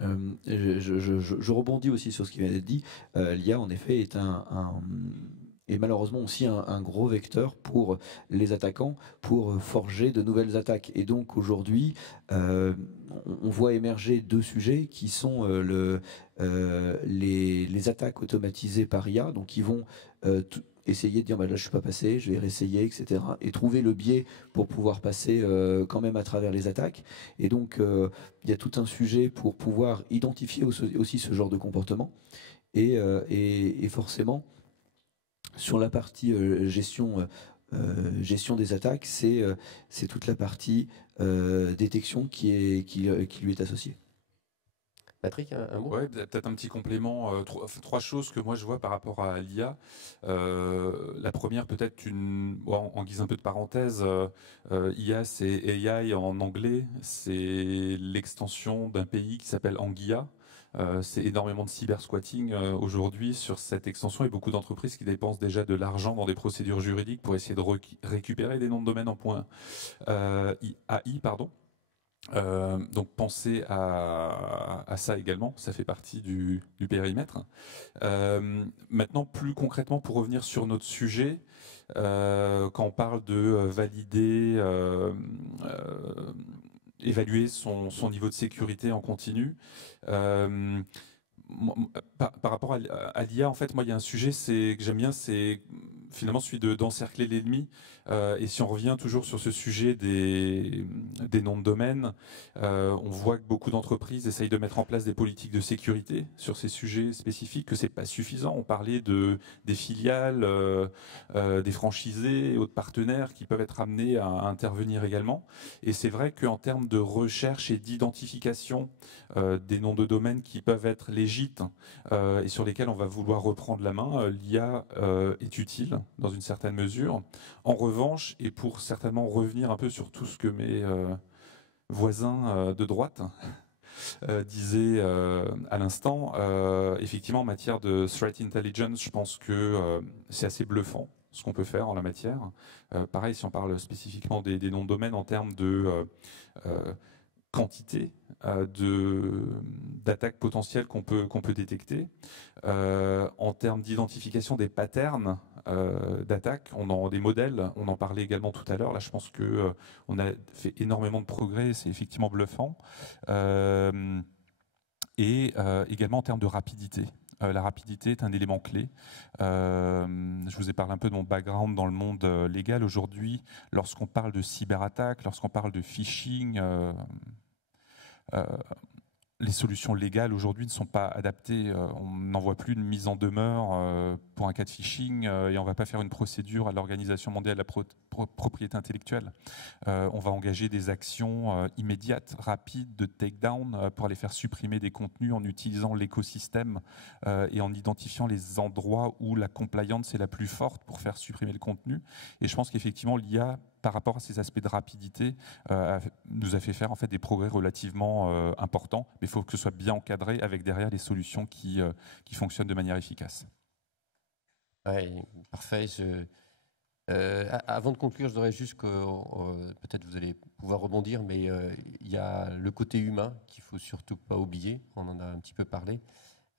Je rebondis aussi sur ce qui vient d'être dit. L'IA, en effet, est malheureusement aussi un gros vecteur pour les attaquants, pour forger de nouvelles attaques. Et donc aujourd'hui, on voit émerger deux sujets qui sont les attaques automatisées par IA, donc qui vont essayer de dire bah là je suis pas passé, je vais réessayer, etc. Et trouver le biais pour pouvoir passer quand même à travers les attaques. Et donc il y a tout un sujet pour pouvoir identifier aussi ce genre de comportement. Et forcément, sur la partie gestion des attaques, c'est toute la partie détection qui lui est associée. Patrick, un mot ? Ouais, peut-être un petit complément. Trois choses que moi je vois par rapport à l'IA. La première, peut-être en guise un peu de parenthèse, IA, c'est AI en anglais. C'est l'extension d'un pays qui s'appelle Anguilla. C'est énormément de cyber-squatting aujourd'hui sur cette extension et beaucoup d'entreprises qui dépensent déjà de l'argent dans des procédures juridiques pour essayer de récupérer des noms de domaine en .ai, pardon. Donc pensez à ça également, ça fait partie du périmètre. Maintenant, plus concrètement, pour revenir sur notre sujet, quand on parle de valider, évaluer son niveau de sécurité en continu, par rapport à l'IA, en fait, moi, il y a un sujet que j'aime bien, c'est finalement celui d'encercler l'ennemi. Et si on revient toujours sur ce sujet des noms de domaine, on voit que beaucoup d'entreprises essayent de mettre en place des politiques de sécurité sur ces sujets spécifiques, que c'est pas suffisant. On parlait des filiales, des franchisés et autres partenaires qui peuvent être amenés à intervenir également. Et c'est vrai qu'en termes de recherche et d'identification des noms de domaine qui peuvent être légitimes et sur lesquels on va vouloir reprendre la main, l'IA est utile dans une certaine mesure. En revanche, et pour certainement revenir un peu sur tout ce que mes voisins de droite disaient à l'instant, effectivement en matière de threat intelligence, je pense que c'est assez bluffant ce qu'on peut faire en la matière. Pareil, si on parle spécifiquement des noms de domaine en termes de quantité d'attaques potentielles qu'on peut détecter. En termes d'identification des patterns d'attaques, on en des modèles, on en parlait également tout à l'heure. Là, je pense que on a fait énormément de progrès, c'est effectivement bluffant. Et également en termes de rapidité. La rapidité est un élément clé. Je vous ai parlé un peu de mon background dans le monde légal. Aujourd'hui, lorsqu'on parle de cyberattaque, lorsqu'on parle de phishing, les solutions légales aujourd'hui ne sont pas adaptées. On n'envoie plus une mise en demeure pour un cas de phishing et on ne va pas faire une procédure à l'Organisation mondiale de la propriété intellectuelle. On va engager des actions immédiates, rapides, de takedown pour aller faire supprimer des contenus en utilisant l'écosystème et en identifiant les endroits où la compliance est la plus forte pour faire supprimer le contenu. Et je pense qu'effectivement, l'IA, par rapport à ces aspects de rapidité, nous a fait faire en fait des progrès relativement importants. Mais il faut que ce soit bien encadré avec derrière les solutions qui fonctionnent de manière efficace. Ouais, parfait. Avant de conclure, je voudrais juste que peut-être vous allez pouvoir rebondir, mais il y a le côté humain qu'il faut surtout pas oublier. On en a un petit peu parlé.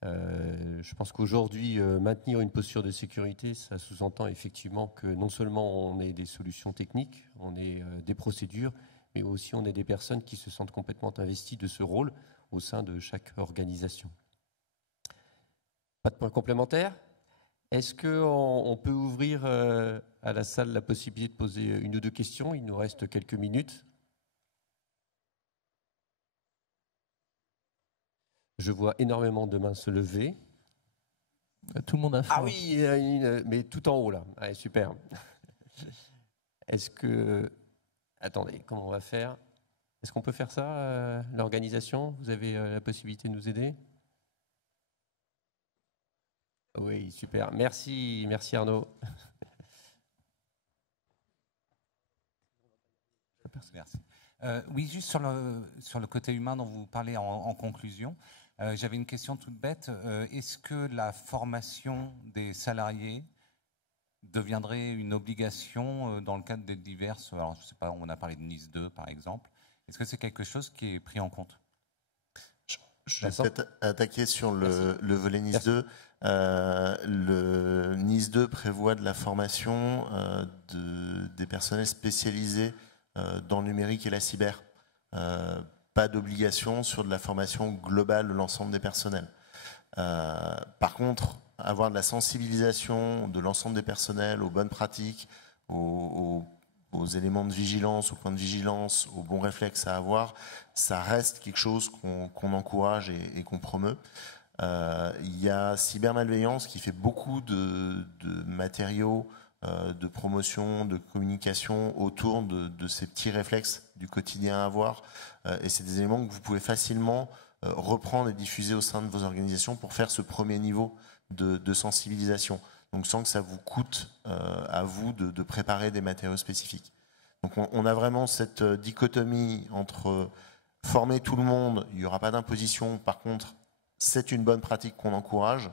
Je pense qu'aujourd'hui, maintenir une posture de sécurité, ça sous-entend effectivement que non seulement on ait des solutions techniques, on ait des procédures, mais aussi on ait des personnes qui se sentent complètement investies de ce rôle au sein de chaque organisation. Pas de point complémentaire ? Est-ce qu'on peut ouvrir à la salle la possibilité de poser une ou deux questions ? Il nous reste quelques minutes. Je vois énormément de mains se lever. Tout le monde a faim. Ah oui, mais tout en haut là. Allez, super. Est-ce que... Attendez, comment on va faire ? Est-ce qu'on peut faire ça, l'organisation ? Vous avez la possibilité de nous aider ? Oui, super. Merci, merci Arnaud. Merci. Oui, juste sur le côté humain dont vous parlez en conclusion, j'avais une question toute bête. Est-ce que la formation des salariés deviendrait une obligation dans le cadre des diverses... Alors, je ne sais pas, on a parlé de NIS 2, par exemple. Est-ce que c'est quelque chose qui est pris en compte ? Je vais peut-être attaquer sur le volet NIS 2. Le NIS 2 prévoit de la formation des personnels spécialisés dans le numérique et la cyber. Pas d'obligation sur de la formation globale de l'ensemble des personnels. Par contre, avoir de la sensibilisation de l'ensemble des personnels aux bonnes pratiques, aux éléments de vigilance, aux points de vigilance, aux bons réflexes à avoir, ça reste quelque chose qu'on encourage et qu'on promeut. Il y a Cybermalveillance qui fait beaucoup de matériaux de promotion, de communication autour de ces petits réflexes du quotidien à avoir. Et c'est des éléments que vous pouvez facilement reprendre et diffuser au sein de vos organisations pour faire ce premier niveau de sensibilisation. Donc sans que ça vous coûte à vous de préparer des matériaux spécifiques. Donc on a vraiment cette dichotomie entre former tout le monde, il n'y aura pas d'imposition, par contre c'est une bonne pratique qu'on encourage,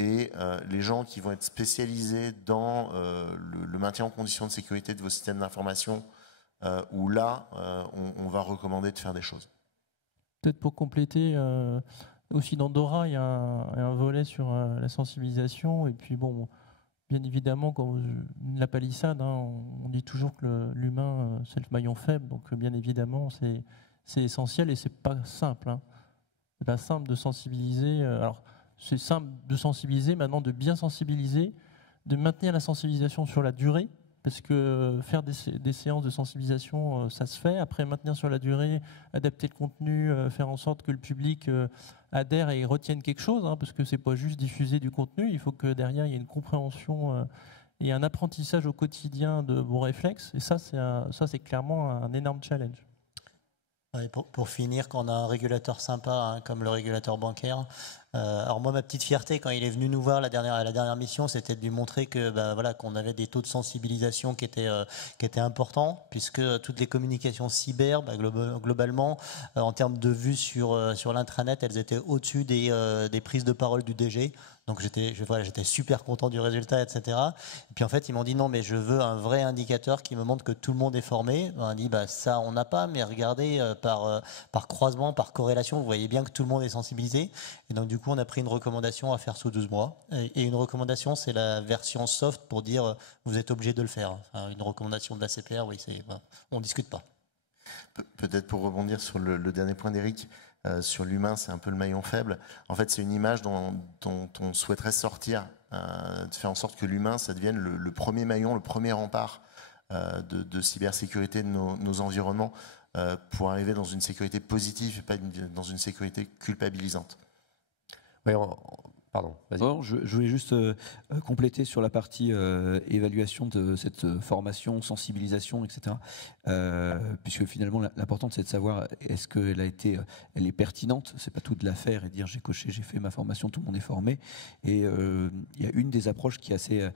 et les gens qui vont être spécialisés dans le maintien en condition de sécurité de vos systèmes d'information où là, on va recommander de faire des choses. Peut-être pour compléter, aussi dans Dora, il y a un volet sur la sensibilisation. Et puis bon, bien évidemment, quand la palissade, hein, on dit toujours que l'humain, c'est le maillon faible. Donc bien évidemment, c'est essentiel et c'est pas simple. Hein. C'est pas simple de sensibiliser. Alors c'est simple de sensibiliser, maintenant de bien sensibiliser, de maintenir la sensibilisation sur la durée. Parce que faire des séances de sensibilisation, ça se fait. Après, maintenir sur la durée, adapter le contenu, faire en sorte que le public adhère et retienne quelque chose, hein, parce que c'est pas juste diffuser du contenu. Il faut que derrière, il y ait une compréhension et un apprentissage au quotidien de bons réflexes. Et ça, c'est clairement un énorme challenge. Ouais, pour finir, quand on a un régulateur sympa, hein, comme le régulateur bancaire, alors moi, ma petite fierté, quand il est venu nous voir à la dernière mission, c'était de lui montrer que voilà, qu'on avait des taux de sensibilisation qui étaient importants, puisque toutes les communications cyber, globalement, en termes de vues sur l'intranet, elles étaient au-dessus des prises de parole du DG. Donc j'étais super content du résultat, etc. Et puis en fait, ils m'ont dit non, mais je veux un vrai indicateur qui me montre que tout le monde est formé. On a dit ça, on n'a pas, mais regardez, par croisement, par corrélation, vous voyez bien que tout le monde est sensibilisé. Et donc du coup, on a pris une recommandation à faire sous 12 mois. Et une recommandation, c'est la version soft pour dire vous êtes obligé de le faire. Enfin, une recommandation de la CPR, oui, on ne discute pas. Peut-être pour rebondir sur le dernier point d'Éric, sur l'humain, c'est un peu le maillon faible. En fait, c'est une image dont on souhaiterait sortir, de faire en sorte que l'humain, ça devienne le premier maillon, le premier rempart de cybersécurité de nos environnements pour arriver dans une sécurité positive et pas dans une sécurité culpabilisante. Oui, pardon, vas-y. Je voulais juste compléter sur la partie évaluation de cette formation, sensibilisation, etc. Puisque finalement, l'important, c'est de savoir est-ce qu'elle elle est pertinente. C'est pas tout de la faire et dire j'ai coché, j'ai fait ma formation, tout le monde est formé. Et il y a une des approches qui est assez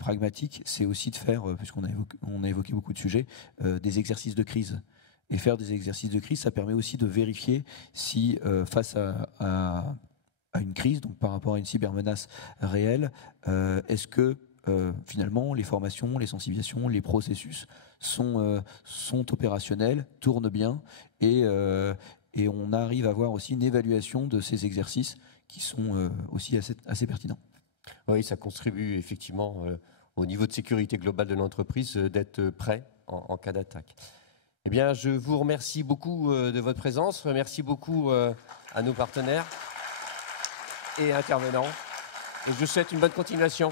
pragmatique, c'est aussi de faire, puisqu'on a évoqué beaucoup de sujets, des exercices de crise. Et faire des exercices de crise, ça permet aussi de vérifier si face à une crise, donc par rapport à une cybermenace réelle, est-ce que finalement les formations, les sensibilisations, les processus sont opérationnels, tournent bien et on arrive à avoir aussi une évaluation de ces exercices qui sont aussi assez pertinents. Oui, ça contribue effectivement au niveau de sécurité globale de l'entreprise d'être prêt en cas d'attaque. Eh bien, je vous remercie beaucoup de votre présence. Merci beaucoup à nos partenaires et intervenants. Et je vous souhaite une bonne continuation.